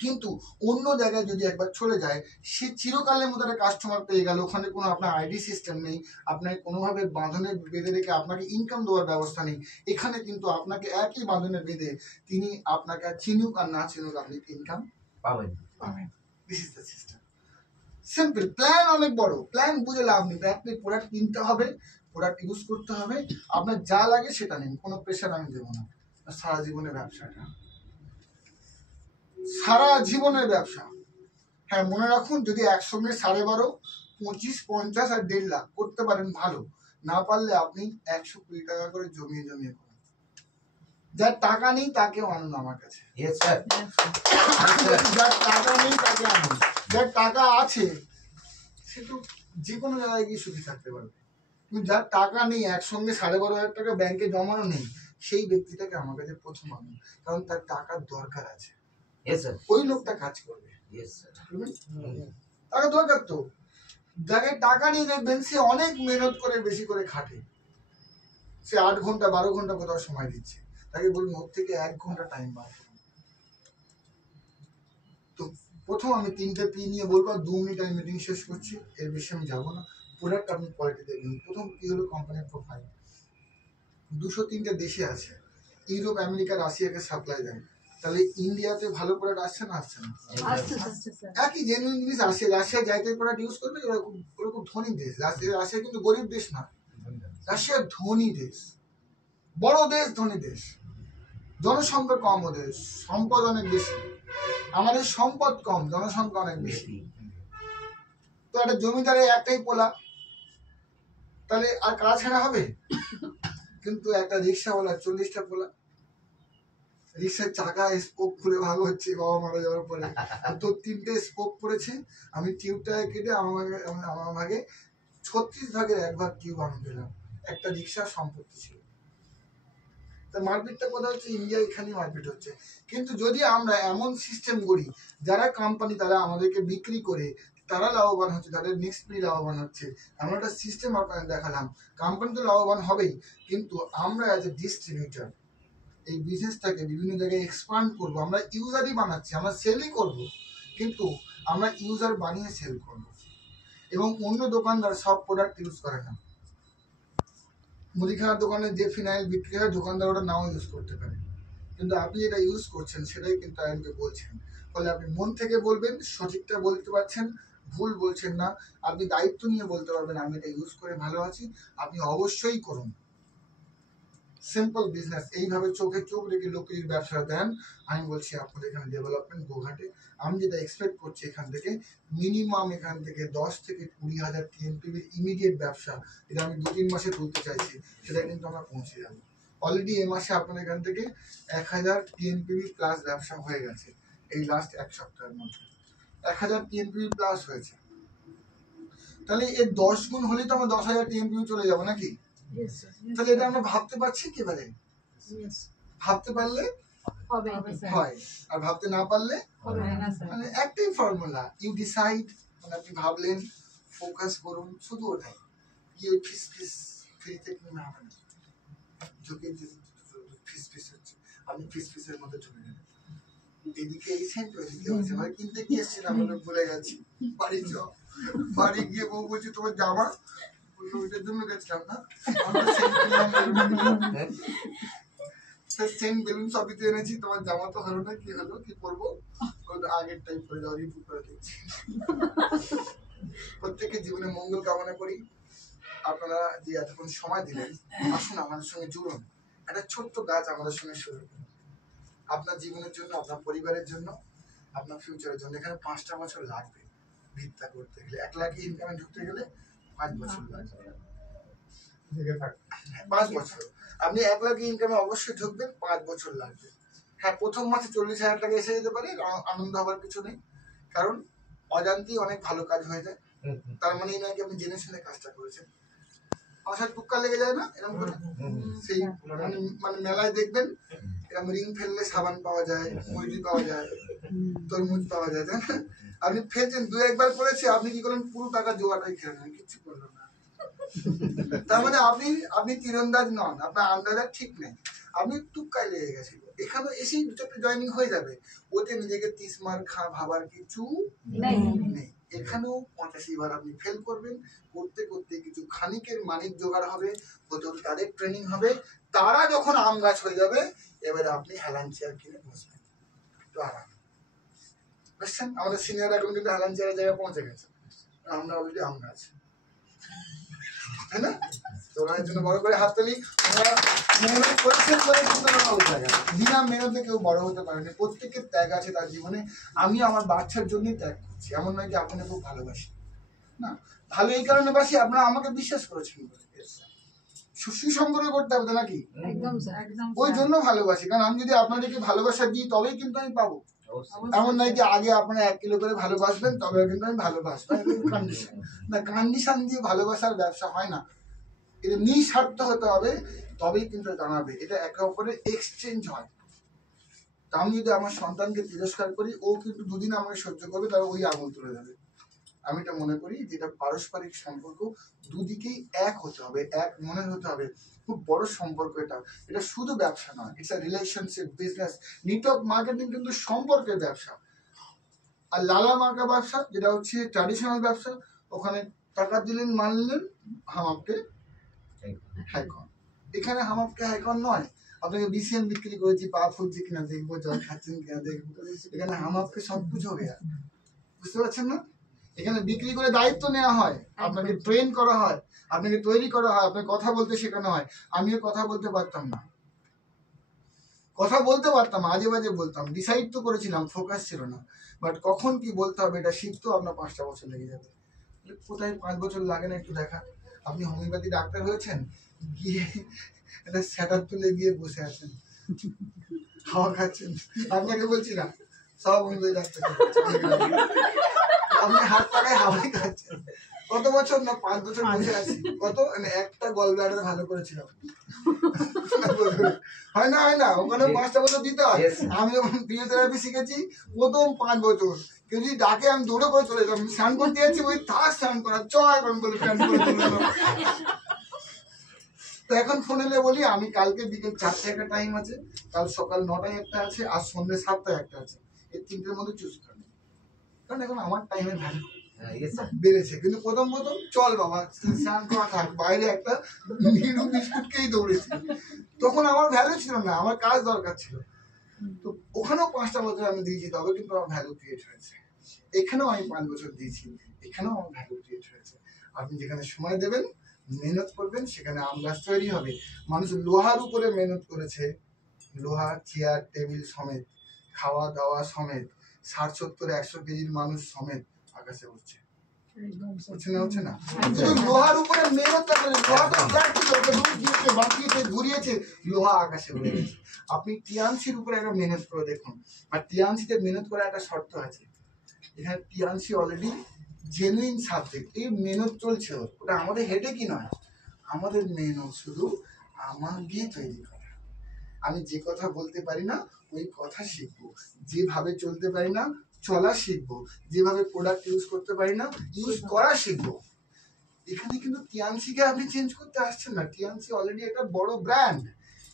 কিন্তু অন্য জায়গায় যদি একবার চলে যায়, সে চিরকালের মতো একটা কাস্টমার পেয়ে গেল, ওখানে কোনো আপনার আইডি সিস্টেম নেই, আপনাকে কোনোভাবে বাঁধনে বেঁধে রেখে আপনাকে ইনকাম দেওয়ার ব্যবস্থা নেই। এখানে কিন্তু আপনাকে একই বাঁধনে বেঁধে তিনি আপনাকে চিনুক আর না চিনুক আপনি ইনকাম পাবেন। This is the system. Simple. Plan অনেক বড়, প্ল্যান বুঝে লাভ নেই। আপনি প্রোডাক্ট কিনতে হবে, প্রোডাক্ট ইউজ করতে হবে, আপনার যা লাগে সেটা নিন, কোনো প্রেশার আমি দেবো না। সারা জীবনের ব্যবসাটা, সারা জীবনের ব্যবসা। হ্যাঁ, মনে রাখুন, যদি একসঙ্গে 12.5, 25, 50 আর 1.5 লাখ করতে পারেন ভালো, না পারলে আপনি 120 টাকা করে জমিয়ে জমিয়ে করুন। যার টাকা নেই তাকেও আনুন আমার কাছে। Yes, sir. যার টাকা নেই তাকে আনুন, যার টাকা আছে সে তো যে কোনো জায়গায় গিয়ে সুখী থাকতে পারবে। কিন্তু যার টাকা নেই, একসঙ্গে 12.5 টাকা ব্যাংকে জমানো নেই, সেই ব্যক্তিটাকে আমার কাছে প্রথম আনুন, কারণ তার টাকার দরকার আছে। Yes, sir. ওই লোকটা কাজ করবে। Yes, sir. টাকা দরকার তো। যাকে টাকা নিয়ে দেখবেন সে অনেক মেহনত করে, বেশি করে খাটে, সে 8 ঘন্টা 12 ঘন্টা কোথাও সময় দিচ্ছে, তাকে বলুন ওর থেকে 1 ঘন্টা টাইম বার করুন। তো প্রথম আমি 3টে পি নিয়ে বলবো, 2 মিনিট আমি মিটিং শেষ করছি, এর বেশি আমি যাবো না। প্রোডাক্ট আপনি কোয়ালিটি দেখবেন। প্রথম পি হলো কোম্পানির প্রোফাইল। 203টে দেশে আছে, ইউরোপ, আমেরিকা, রাশিয়াকে সাপ্লাই দেন। তাহলে ইন্ডিয়াতে ভালো প্রোডাক্ট আসছে না আসছে না? একই জেনুইন জিনিস আসে। রাশিয়া যাইতে প্রোডাক্ট ইউজ করবে, ওরা খুব ধনী দেশ। রাশিয়া কিন্তু গরিব দেশ না, রাশিয়া ধনী দেশ, বড় দেশ, ধনী দেশ। জনসংখ্যা কম ওদের, সম্পদ অনেক বেশি। আমাদের সম্পদ কম, জনসংখ্যা অনেক বেশি। তো একটা জমিদারের একটাই পোলা, তাহলে আর কাজ ছাড়া হবে? কিন্তু একটা রিক্সাওয়ালা 40টা পোলা। রিক্সার চাকা স্পোক খুলে ভাগ হচ্ছে বাবা মারা যাওয়ার পরে, তো 3টে স্পোক পড়েছে, আমি টিউবটাকে কেটে আমার ভাগে 36 ভাগের 1 ভাগ টিউব আমি পেলাম। একটা রিক্সার সম্পত্তি ছিল। তা মারপিটটা কথা হচ্ছে ইন্ডিয়া, এখানেই মারপিট হচ্ছে। কিন্তু যদি আমরা এমন সিস্টেম করি, যারা কোম্পানি তারা আমাদেরকে বিক্রি করে, তারা লাভবান হচ্ছে, তাদের নেক্সট পিঢ়ি লাভবান হচ্ছে, এমন একটা সিস্টেম আপনাদের দেখালাম, কোম্পানি তো লাভবান হবেই, কিন্তু আমরা অ্যাজ এ ডিস্ট্রিবিউটর এই বিজনেসটাকে বিভিন্ন জায়গায় এক্সপান্ড করবো। আমরা ইউজারই বানাচ্ছি, আমরা সেলই করব, কিন্তু আমরা ইউজার বানিয়ে সেল করব। এবং অন্য দোকানদার সব প্রোডাক্ট ইউজ করে না। মুদিখানার দোকানে যে ফিনাইল বিক্রি হয়, দোকানদার ওটা নাও ইউজ করতে পারে, কিন্তু আপনি যেটা ইউজ করছেন সেটাই কিন্তু আইনকে বলছেন। ফলে আপনি মন থেকে বলবেন, সঠিকটা বলতে পারছেন, ভুল বলছেন না। আপনি দায়িত্ব নিয়ে বলতে পারবেন আমি এটা ইউজ করে ভালো আছি, আপনি অবশ্যই করুন। Simple business. এইভাবে চোখে চোখ রেখে লোকের ব্যবসা দেন। আমি বলছি আপনাদের এখানে ডেভেলপমেন্ট গোঘাটে, আমি যেটা এক্সপেক্ট করছি এখান থেকে মিনিমাম এখান থেকে 10 থেকে 20,000 টিএমপিবির ইমিডিয়েট ব্যবসা, যেটা আমি 2-3 মাসে তুলতে চাইছি, সেটা কিন্তু আমরা পৌঁছে যাবো। অলরেডি এ মাসে আপনাদের এখান থেকে 1000 টিএমপিবি প্লাস ব্যবসা হয়ে গেছে। এই লাস্ট 1 সপ্তাহের মধ্যে 1000 টিএমপিবি প্লাস হয়েছে। তাহলে এর 10 গুণ হলেই তো আমরা 10,000 টিএমপিবি চলে যাবো নাকি? তাহলে এটা আমরা ভাবতে পারছি একেবারে। ভাবতে পারলে হয়, আর ভাবতে না পারলে মানে একটাই ফর্মুলা, ইউ ডিসাইড। মানে আপনি ভাবলেন, ফোকাস করুন, শুধু ওটাই। গিয়ে ফিস ফিস ফ্রিতে কিনে হবে না, ঝুঁকে ফিস ফিস হচ্ছে, আপনি ফিস ফিসের মধ্যে ঢুকে গেলেন। এদিকে এই সেন্ট, ওইদিকে ওই সেন্ট, মানে কিনতে কি এসেছিলাম আমরা ভুলে গেছি। বাড়ি যাও, বাড়ি গিয়ে বউ বলছি তোমার জামা, ওইটার জন্য গেছিলাম না, আমরা সেন্ট কিনলাম, সেন্ট বেলুন সবই তো এনেছি, তোমার জামা তো হলো না, কি হলো, কি করবো, আগের টাইম করে যাও, রিপোর্ট করে দিচ্ছি। প্রত্যেকের জীবনে মঙ্গল কামনা করি। আপনারা যে এতক্ষণ সময় দিলেন, আসুন আমাদের সঙ্গে জুড়ুন, একটা ছোট্ট গাছ আমাদের সঙ্গে শুরু করুন। আপনার জীবনের জন্য, আপনার পরিবারের জন্য, আপনার ফিউচারের জন্য। এখানে 5টা বছর লাগবে ভিত্তা করতে গেলে। 1 লাখ ইনকামে ঢুকতে গেলে 5 বছর লাগবে। 5 বছর আপনি 1 লাখ ইনকামে অবশ্যই ঢুকবেন, 5 বছর লাগবে। হ্যাঁ, প্রথম মাসে 40,000 টাকা এসে যেতে পারে, আনন্দ হবার কিছু নেই, কারণ অজান্তেই অনেক ভালো কাজ হয়ে যায়। তার মানে নাকি আপনি জেনে শুনে কাজটা করেছেন। আমার টুক্কা লেগে যায় না এরকম করে, সেই মানে মেলায় দেখবেন এরকম রিং ফেললে সাবান পাওয়া যায়, মুরগি পাওয়া যায়, তরমুজ পাওয়া যায়, তাই না? আপনি ফেলছেন, 2-1 বার করেছে, আপনি কি করলেন, পুরো টাকা জোগাড়টাই খেয়ে নেন, কিচ্ছু করলেন না। তার মানে আপনি তীরন্দাজ নন, আপনার আন্দাজা ঠিক নেই, আপনি টুক্কায় লেগে গেছিল। এখানে এসেই দু চারটে জয়েনিং হয়ে যাবে, ওতে নিজেকে 30 মার্ক ভাবার কিছু নেই। নেই। এখানেও 85 বার আপনি ফেল করবেন, করতে করতে কিছু খানিকের মানিক জোগাড় হবে, হয়তো তাদের ট্রেনিং হবে, তারা যখন আম গাছ হয়ে যাবে এবারে আপনি হেলান চেয়ার কিনে বসবেন একটু আরাম। বুঝছেন? আমাদের সিনিয়র এখন কিন্তু হেলান চেয়ারের জায়গায় পৌঁছে গেছে, আমরা অলরেডি আম গাছ, তাই না? তোরা এর জন্য বড় করে হাততালি। ওরা মেহনত করেছেন বলে কিন্তু ওরা ভালো জায়গা। বিনা মেহনতে কেউ বড় হতে পারেনি, প্রত্যেকের ত্যাগ আছে তার জীবনে। আমি আমার বাচ্চার জন্যই ত্যাগ করছি, এমন নয় যে আপনাকে খুব ভালোবাসি না, ভালো এই কারণে বাসি আপনারা আমাকে বিশ্বাস করেছেন বলে। সুসম্পর্ক করতে হবে তো নাকি? একদম স্যার, একদম ওই স্যার। জন্য ভালোবাসি, কারণ আমি যদি আপনাদেরকে ভালোবাসা দিই তবেই কিন্তু আমি পাবো। এমন নয় যে আগে আপনারা 1 কিলো করে ভালোবাসবেন তবে কিন্তু আমি ভালোবাসবো, কন্ডিশন না, কন্ডিশন দিয়ে ভালোবাসার ব্যবসা হয় না, এটা নিঃস্বার্থ হতে হবে, তবেই কিন্তু জানাবে, এটা একে অপরের এক্সচেঞ্জ হয়। তা আমি যদি আমার সন্তানকে তিরস্কার করি, ও কিন্তু দুদিন আমাকে সহ্য করবে, তারপর ওই আগুন তুলে দেবে। আমি এটা মনে করি যেটা পারস্পরিক সম্পর্ক, দুদিকেই এক হতে হবে, এক মনের হতে হবে, খুব বড় সম্পর্ক এটা। এটা শুধু ব্যবসা নয়, it's a relationship, business. Network marketing কিন্তু সম্পর্কের ব্যবসা। আর লালা মার্কা ব্যবসা যেটা হচ্ছে ট্র্যাডিশনাল ব্যবসা, ওখানে টাকা দিলেন মানলেন, হামাপকে হাইকন। এখানে হামাপকে হাইকন নয়, আপনাকে বিসিএম বিক্রি করেছি, পা ফুলছে কিনা দেখবো, জল খাচ্ছেন কিনা দেখবো। এখানে হামাপকে সব কিছু হবে, বুঝতে পারছেন না? এখানে বিক্রি করে দায়িত্ব নেওয়া হয়, আপনাকে ট্রেন করা হয়, আপনাকে তৈরি করা হয়, আপনাকে কথা বলতে শেখানো হয়। আমিও কথা বলতে পারতাম না, কথা বলতে পারতাম, আজে বাজে বলতাম, ডিসাইড তো করেছিলাম, ফোকাস ছিল না। বাট কখন কি বলতে হবে এটা শিখতেও আপনার 5টা বছর লেগে যাবে। কোথায় 5 বছর লাগে না একটু দেখা। আপনি হোমিওপ্যাথি ডাক্তার হয়েছেন, গিয়ে একটা স্যাটার তুলে গিয়ে বসে আছেন, হাওয়া খাচ্ছেন। আপনাকে বলছি না, সব হোমিওপ্যাথি ডাক্তার আপনি হাত পাকায় হাওয়াই খাচ্ছেন। কত বছর না 5 বছর বসে আছি, কত মানে একটা গল ব্লাডার ভালো করেছিলাম। হয় না, হয় না, ওখানে 5টা বছর দিতে হয়। আমি যখন ফিজিওথেরাপি শিখেছি প্রথম 5 বছর কেউ যদি ডাকে আমি দৌড়ে করে চলে যেতাম, স্নান করতে যাচ্ছি, ওই থাক স্নান করা, চ এখন বলে স্নান করে চলে এলাম। তো এখন ফোন এলে বলি আমি কালকে বিকেল 4টায় একটা টাইম আছে, কাল সকাল 9টায় একটা আছে, আর সন্ধ্যে 7টায় একটা আছে, এই 3টের মধ্যে চুজ করে নেব। কারণ এখন আমার টাইমের ভ্যালু বেড়েছে। কিন্তু প্রথম চল বাবা স্নান করা থাক, বাইরে একটা নিরু বিস্কুট খেয়েই দৌড়েছি। তখন আমার ভ্যালু ছিল না, আমার কাজ দরকার ছিল। তো ওখানেও 5টা বছর আমি দিয়েছি, তবে কিন্তু আমার ভ্যালু ক্রিয়েট হয়েছে। এখানেও আমি 5 বছর দিয়েছি, এখানেও আমার ভ্যালু ক্রিয়েট হয়েছে। আপনি যেখানে সময় দেবেন, মেহনত করবেন, সেখানে আম গাছ তৈরি হবে। মানুষ লোহার উপরে মেহনত করেছে, লোহা, চেয়ার টেবিল সমেত, খাওয়া দাওয়া সমেত, 60-70-100 কেজির মানুষ সমেত আকাশে উঠছে। হচ্ছে না? শুধু লোহার উপরে মেহনত করে, লোহা তো প্র্যাকটিস দিয়েছে, বাঁকিয়েছে, ঘুরিয়েছে, লোহা আকাশে উড়ে গেছে। আপনি টিয়ানসির উপরে একটা মেহনত করে দেখুন, আর টিয়ানসিতে মেহনত করার একটা শর্ত আছে। এখানে টিয়ানসি অলরেডি জেনুইন সাবজেক্ট, এই মেহনত চলছে, ওটা আমাদের হেডে কি নয়, আমাদের মেহনত শুধু আমাকে তৈরি করা। আমি যে কথা বলতে পারি না ওই কথা শিখবো, যেভাবে চলতে পারি না চলা শিখবো, যেভাবে প্রোডাক্ট ইউজ করতে পারি না ইউজ করা শিখবো। এখানে কিন্তু টিয়ানসিকে আপনি চেঞ্জ করতে আসছেন না, টিয়ানসি অলরেডি একটা বড় ব্র্যান্ড,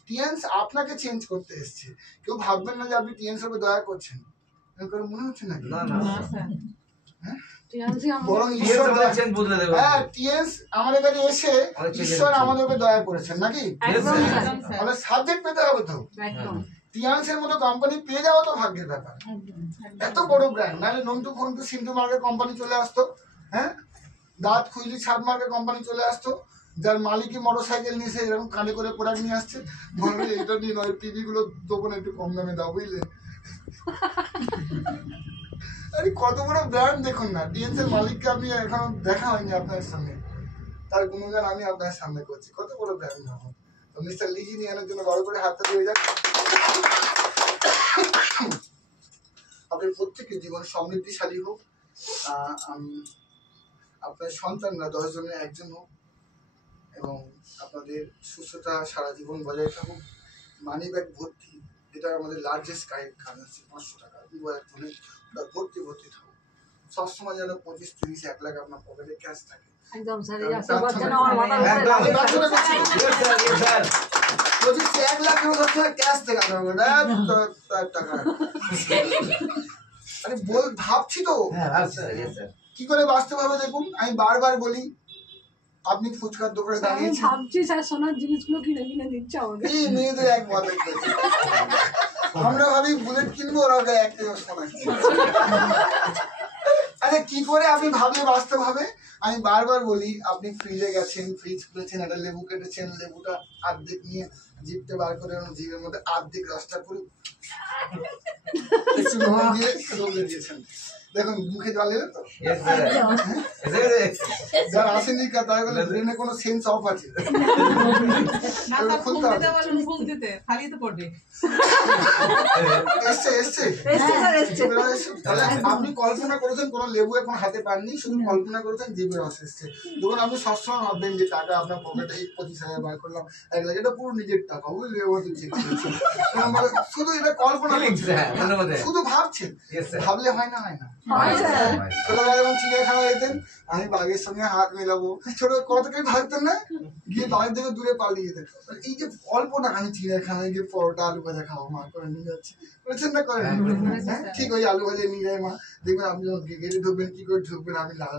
টিয়ান্স আপনাকে চেঞ্জ করতে এসছে। কেউ ভাববেন না যে আপনি টিয়ান্স হবে দয়া করছেন, মনে হচ্ছে না? বরং ঈশ্বর, হ্যাঁ টিএস আমাদের কাছে এসে ঈশ্বর আমাদের উপর দয়া করেছেন নাকি? আমাদের সাবজেক্ট পেতে হবে তো, টিয়ান্সের মতো কোম্পানি পেয়ে যাওয়া তো ভাগ্যের ব্যাপার। এত বড় ব্র্যান্ড, নাহলে নন্টু ফন্টু সিন্ধু মার্কেট কোম্পানি চলে আসতো, হ্যাঁ দাঁত খুইলি ছাদ মার্কেট কোম্পানি চলে আসতো, যার মালিকই মোটরসাইকেল নিয়ে এসে এরকম কানে করে প্রোডাক্ট নিয়ে আসছে, বলবে এটা নিয়ে নয়, টিভি গুলো দোকানে একটু কম দামে দাও, বুঝলে? আরে কত বড় ব্র্যান্ড দেখুন না, টিএনসি এর মালিককে আপনি এখনো দেখা হয়নি আপনার সামনে, তার গুণগান আমি আপনার সামনে করছি, কত বড় ব্র্যান্ড ভাবুন। তো মিস্টার লিজি নিয়ানের জন্য বড় করে হাতটা দিয়ে যাক। আপনার প্রত্যেকের জীবন সমৃদ্ধিশালী হোক, আপনার সন্তানরা 10 জনের 1 জন হোক, এবং আপনাদের সুস্থতা সারা জীবন বজায় থাকুক। মানি ব্যাগ ভর্তি, যেটা আমাদের লার্জেস্ট কারেন্সি 500 টাকা, একজনের ভর্তি থাকুক। সবসময় যেন 25-30-1 লাখ আপনার পকেটে ক্যাশ থাকে। একদম স্যার, এই আশীর্বাদ যেন আমার মাথার উপরে লাগে। বলছি 1 লাখ টাকা সবসময় ক্যাশ থেকে আনতে হবে না টাকা। আরে ভাবছি তো হ্যাঁ স্যার ইয়েস স্যার কি করে বাস্তবভাবে দেখুন। আমি বারবার বলি আপনি ফুচকার দোকানে আমি দাঁড়িয়েছেন, ভাবছি স্যার সোনার জিনিসগুলো কিনে কিনে দিচ্ছে আমাকে। এই মেয়েদের এক মত আমরা ভাবি বুলেট কিনবো, ওরা ওকে 1 টাকা সোনা কিনবে। আচ্ছা কি করে আপনি ভাবলে বাস্তব হবে? আমি বারবার বলি আপনি ফ্রিজে গেছেন, ফ্রিজ খুলেছেন, একটা লেবু কেটেছেন, লেবুটা অর্ধেক নিয়ে জিভটা বার করে জিভের মধ্যে অর্ধেক রসটা করে একটু নুন দিয়ে রোদে দিয়েছেন, দেখুন মুখে জল এলো তো। ইয়েস স্যার যারা আসেনি তারা বলে ব্রেনে কোনো সেন্স অফ আছে, না তার ফুল খুলতে হবে। দিতে বলুন, ফুল দিতে খালি তো পড়বে। এসছে এসছে এসছে স্যার, এসছে। তাহলে আপনি কল্পনা করেছেন কোন লেবু এখন হাতে পাননি, শুধু কল্পনা করেছেন জিভে রস এসছে। যখন আপনি সবসময় ভাববেন যে টাকা আপনার পকেটে 25,000 বার করলাম 1 লাখ, এটা পুরো নিজের টাকা, বুঝলি? শুধু এটা কল্পনা করছেন, শুধু ভাবছেন, ভাবলে হয় না? হয় না। ছোটবেলা যখন চিড়িয়াখানা যেতেন, আমি বাঘের সঙ্গে হাত মেলাবো, ছোট কতটাই ভাবতেন না, গিয়ে বাঘের থেকে দূরে পালিয়ে যেতেন। এই যে কল্পনা, আমি চিড়িয়াখানায় গিয়ে পরোটা আলু ভাজা খাবো, মা করে নিয়ে যাচ্ছে, করেছেন না? করেন? ঠিক ওই আলু ভাজা নিয়ে যায় মা, দেখবেন আপনি যখন গেটে ঢুকবেন কি করে ঢুকবেন, আপনি লাল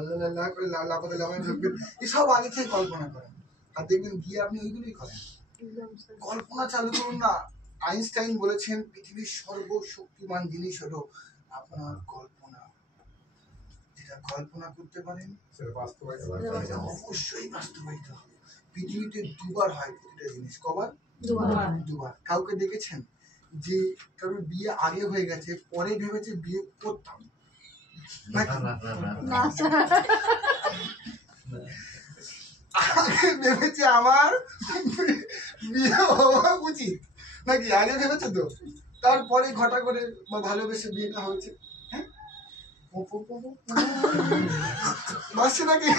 করে লাপাতে লাপাতে ঢুকবেন, এসব আগে থেকে কল্পনা করেন, আর দেখবেন গিয়ে আপনি ওইগুলোই করেন। কল্পনা চালু করুন না। আইনস্টাইন বলেছেন পৃথিবীর সর্বশক্তিমান জিনিস হলো আপনার কল্পনা। যেটা কল্পনা করতে পারেন সেটা বাস্তবায়িত হয়। এটা অবশ্যই বাস্তবায়িত হবে। পৃথিবীতে 2 বার হয় প্রতিটা জিনিস। কবার? 2 বার। কাউকে দেখেছেন যে কারোর বিয়ে আগে হয়ে গেছে, পরে ভেবেছে বিয়ে করতাম? না স্যার, আগে ভেবেছে আমার বিয়ে হওয়া উচিত, নাকি? আগে ভেবেছে তো, তারপরে ঘটা করে বা ভালোবেসে বিয়েটা হয়েছে। হ্যাঁ, আসছে নাকি?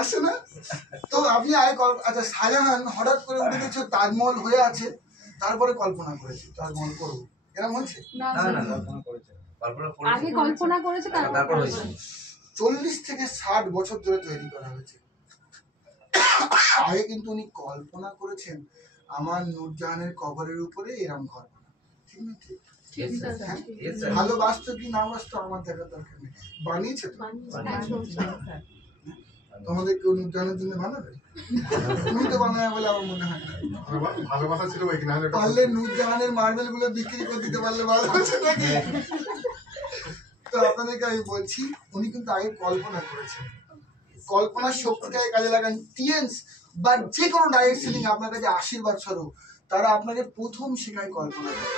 আসছে না? তো আপনি আগে আচ্ছা, শাহজাহান হঠাৎ করে উঠে দেখছো তাজমহল হয়ে আছে, তারপরে কল্পনা করেছে তাজমহল করবো, এরকম হচ্ছে? না না না স্যার, কল্পনা করেছে আগে কল্পনা করেছে তারপর হয়েছে। 40 থেকে 60 বছর ধরে তৈরি করা হয়েছে। আগে কিন্তু উনি কল্পনা করেছেন আমার নূরজাহানের কবরের উপরে এরম ঘর বানাবো। ঠিক না? ঠিক ইয়েস স্যার হ্যাঁ? ইয়েস স্যার ভালো বাস্তব কি না বাস্তব আমার দেখার দরকার নেই, বানিয়েছে তো। একদম স্যার। তোমাদের কেউ নূরজাহানের জন্য বানাবে? তুমি তো বানাবে বলে আমার মনে হয় না। ভালোবাসা ছিল ওইখানে, নাহলে ওটা- পারলে নূরজাহানের মার্বেল গুলো বিক্রি করে দিতে পারলে ভালো হচ্ছে নাকি? তো আপনাদেরকে আমি বলছি উনি কিন্তু আগে কল্পনা করেছেন। কল্পনার শক্তিটাকে কাজে লাগান। টিএনস বা যে কোনো ডাইরেক্ট সেলিং আপনার কাছে আশীর্বাদ স্বরূপ, তারা আপনাকে প্রথম শেখায় কল্পনা করা।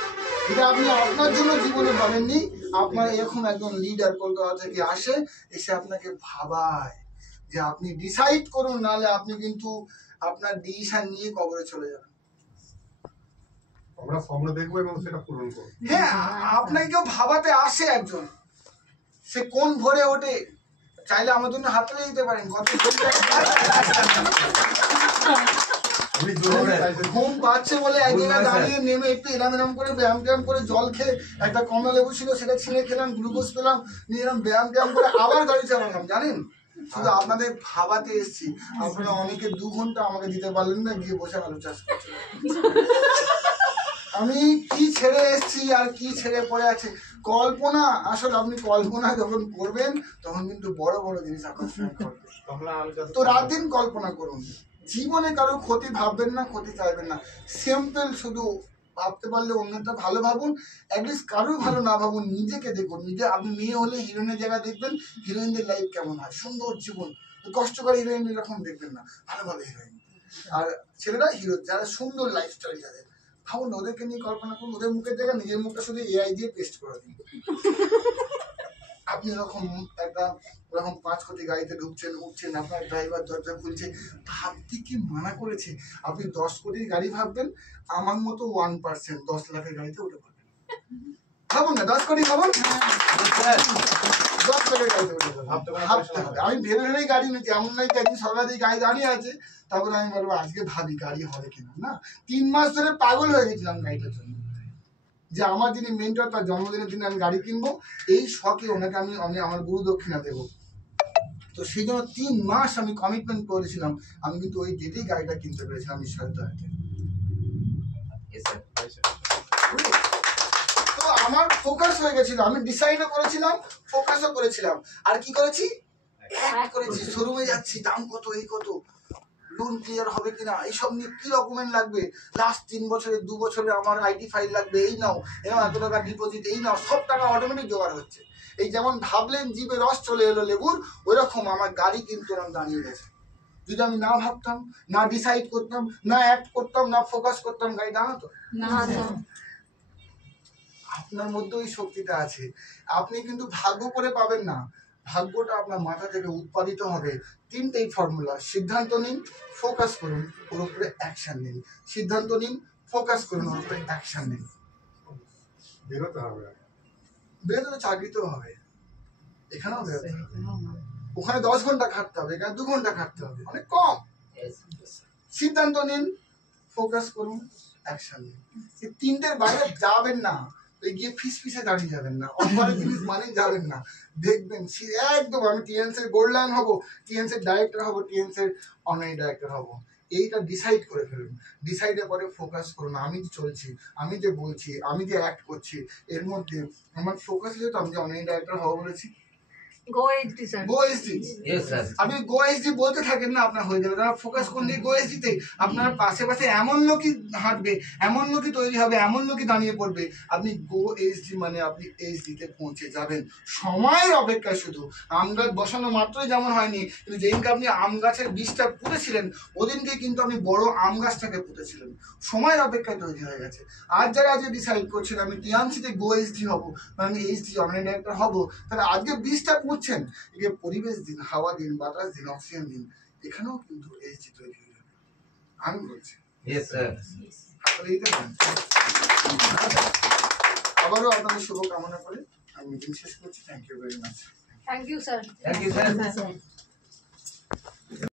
এটা আপনি আপনার জন্য জীবনে ভাবেননি, আপনার এরকম একজন লিডার কলকাতা থেকে আসে, এসে আপনাকে ভাবায় যে আপনি ডিসাইড করুন, নাহলে আপনি কিন্তু আপনার ডিসিশন নিয়ে কবরে চলে যাবেন। আমরা স্বপ্ন দেখবো এবং সেটা পূরণ করবো। হ্যাঁ, আপনাকে কেউ ভাবাতে আসে একজন, সে কোন ভরে ওঠে, চাইলে আমার জন্য হাত তুলে দিতে পারেন। আমি জরুরি চাইছি। ঘুম পাচ্ছে বলে এক জায়গায় দাঁড়িয়ে নেমে একটু এরাম এরাম করে ব্যায়াম ট্যায়াম করে জল খেয়ে, একটা কমলা লেবু ছিল সেটা ছিঁড়ে খেলাম, গ্লুকোজ পেলাম, নিয়ে এরম ব্যায়াম ট্যায়াম করে আবার গাড়ি চালালাম। জানেন, শুধু আপনাদের ভাবাতে এসছি। আপনারা অনেকে 2 ঘন্টা আমাকে দিতে পারলেন না, গিয়ে বসে আলু চাষ করছেন। আমি কি ছেড়ে এসছি আর কি ছেড়ে পড়ে আছে কল্পনা। আসলে আপনি কল্পনা যখন করবেন তখন কিন্তু বড় বড় জিনিস আকর্ষণ করবে। তো রাত দিন কল্পনা করুন, জীবনে কারো ক্ষতি ভাববেন না, ক্ষতি চাইবেন না। সিম্পল, শুধু ভাবতে পারলে অন্যটা ভালো ভাবুন, অ্যাটলিস্ট কারোর ভালো না ভাবুন, নিজেকে দেখুন। নিজে আপনি মেয়ে হলে হিরোইনের জায়গা দেখবেন, হিরোইনদের লাইফ কেমন হয়, সুন্দর জীবন। কষ্টকর হিরোইন এরকম দেখবেন না, ভালো ভালো হিরোইন। আর ছেলেরা হিরো, যারা সুন্দর লাইফস্টাইল যাদের, ভাবুন ওদেরকে নিয়ে কল্পনা করুন। ওদের মুখের জায়গা নিজের মুখটা শুধু এআই দিয়ে পেস্ট করে দিন। আপনি এরকম একটা ওরকম 5 কোটি গাড়িতে ঢুকছেন, উঠছেন, আপনার ড্রাইভার দরজা খুলছে, ভাবতে কি মানা করেছে? আপনি 10 কোটির গাড়ি ভাববেন, আমার মতো 1% 10 লাখের গাড়িতে উঠে পড়বেন। ভাবুন না, 10 কোটি ভাবুন, 10 লাখের গাড়িতে উঠে পড়বেন। ভাবতে হবে। আমি ভেবে ভেবেই গাড়ি নিচ্ছি, এমন নয় যে একদিন সকালে গাড়ি দাঁড়িয়ে আছে তারপরে আমি বলবো আজকে ভাবি গাড়ি হবে কিনা। না, 3 মাস ধরে পাগল হয়ে গেছিলাম গাড়িটার জন্য, যে আমার যিনি মেন্টর তার জন্মদিনের দিনে আমি গাড়ি কিনবো, এই শখে ওনাকে আমি আমার গুরু দক্ষিণা দেবো। তো সেই জন্য 3 মাস আমি কমিটমেন্ট করেছিলাম। আমি কিন্তু ওই ডেটেই গাড়িটা কিনতে পেরেছিলাম ঈশ্বরের দয়াতে। তো আমার ফোকাস হয়ে গেছিল, আমি ডিসাইডও করেছিলাম, ফোকাসও করেছিলাম, আর কি করেছি, অ্যাড করেছি। শোরুমে যাচ্ছি, দাম কত, এই কত, লোন ক্লিয়ার হবে কিনা, এইসব নিয়ে কি ডকুমেন্ট লাগবে, লাস্ট 3 বছরে 2 বছরে আমার আইটি ফাইল লাগবে, এই নাও এত টাকা ডিপোজিট, এই নাও, সব টাকা অটোমেটিক জোগাড় হচ্ছে। এই যেমন ভাবলেন জিভে রস চলে এলো লেবুর, ওইরকম আমার গাড়ি কিন্তু ওরকম দাঁড়িয়ে গেছে। যদি আমি না ভাবতাম, না ডিসাইড করতাম, না অ্যাক্ট করতাম, না ফোকাস করতাম, গাড়ি দাঁড়াতো না আপনার মধ্যে ওই শক্তিটা আছে। আপনি কিন্তু ভাগ্য করে পাবেন না, ভাগ্যটা আপনার মাথা থেকে উৎপাদিত হবে। 3টেই ফর্মুলা, সিদ্ধান্ত নিন, ফোকাস করুন, ওর উপরে অ্যাকশন নিন। সিদ্ধান্ত নিন, ফোকাস করুন, ওর উপরে অ্যাকশন নিন। বেরোতে হবে। বেরোতে তো চাকরিতেও হবে, এখানেও বেরোতে হবে। ওখানে 10 ঘন্টা খাটতে হবে, এখানে 2 ঘন্টা খাটতে হবে, অনেক কম। সিদ্ধান্ত নিন, ফোকাস করুন, অ্যাকশন নিন। এই 3টের বাইরে যাবেন না, ওই গিয়ে ফিসে দাঁড়িয়ে যাবেন না, অপারে জিনিস মানে যাবেন না। দেখবেন একদম আমি টিএনস এর গোল্ড লাইন হবো, টিএনস এর ডাইরেক্টর হবো, টিএনস এর অনলাইন ডাইরেক্টর হবো। এইটা ডিসাইড করে ফেলুন, ডিসাইডের পরে ফোকাস করুন। আমি যে চলছি, আমি যে বলছি, আমি যে অ্যাক্ট করছি, এর মধ্যে আমার ফোকাস যেহেতু আমি যে অনলাইন ডাইরেক্টর হবো বলেছি, গো এইচডি স্যার। গো এসডি। আপনি গো এসডি বলতে থাকেন না, আপনার হয়ে যাবে। তারা ফোকাস কোন দিকে, গো এসডিতে। আপনার পাশে পাশে এমন লোকই হাঁটবে, এমন লোকই তৈরি হবে, এমন লোকই দাঁড়িয়ে পড়বে। আপনি গো এসডি মানে আপনি এইচডিতে পৌঁছে যাবেন। সময়ের অপেক্ষা শুধু। আম গাছ বসানো মাত্রই যেমন হয়নি, কিন্তু যেদিনকে আপনি আম গাছের বীজটা পুঁতেছিলেন, ওদিনকে কিন্তু আপনি বড় আম গাছটাকে পুঁতেছিলেন। সময়ের অপেক্ষায় তৈরি হয়ে গেছে। আর যারা আজকে ডিসাইড করছেন আমি টিএনসিতে গো এসডি হবো, মানে আমি এইচডি অনলাইন ডাইরেক্টর হবো, তাহলে আজকে বীজটা পুঁতছেন, একে পরিবেশ দিন, হাওয়া দিন, বাতাস দিন, অক্সিজেন দিন, এখানেও কিন্তু এইচডি তৈরি হয়ে যাবে। আমি বলছি আবারও আপনাদের শুভকামনা করে আমি মিটিং শেষ করছি। Thank you very much. Thank you sir. Thank you, sir.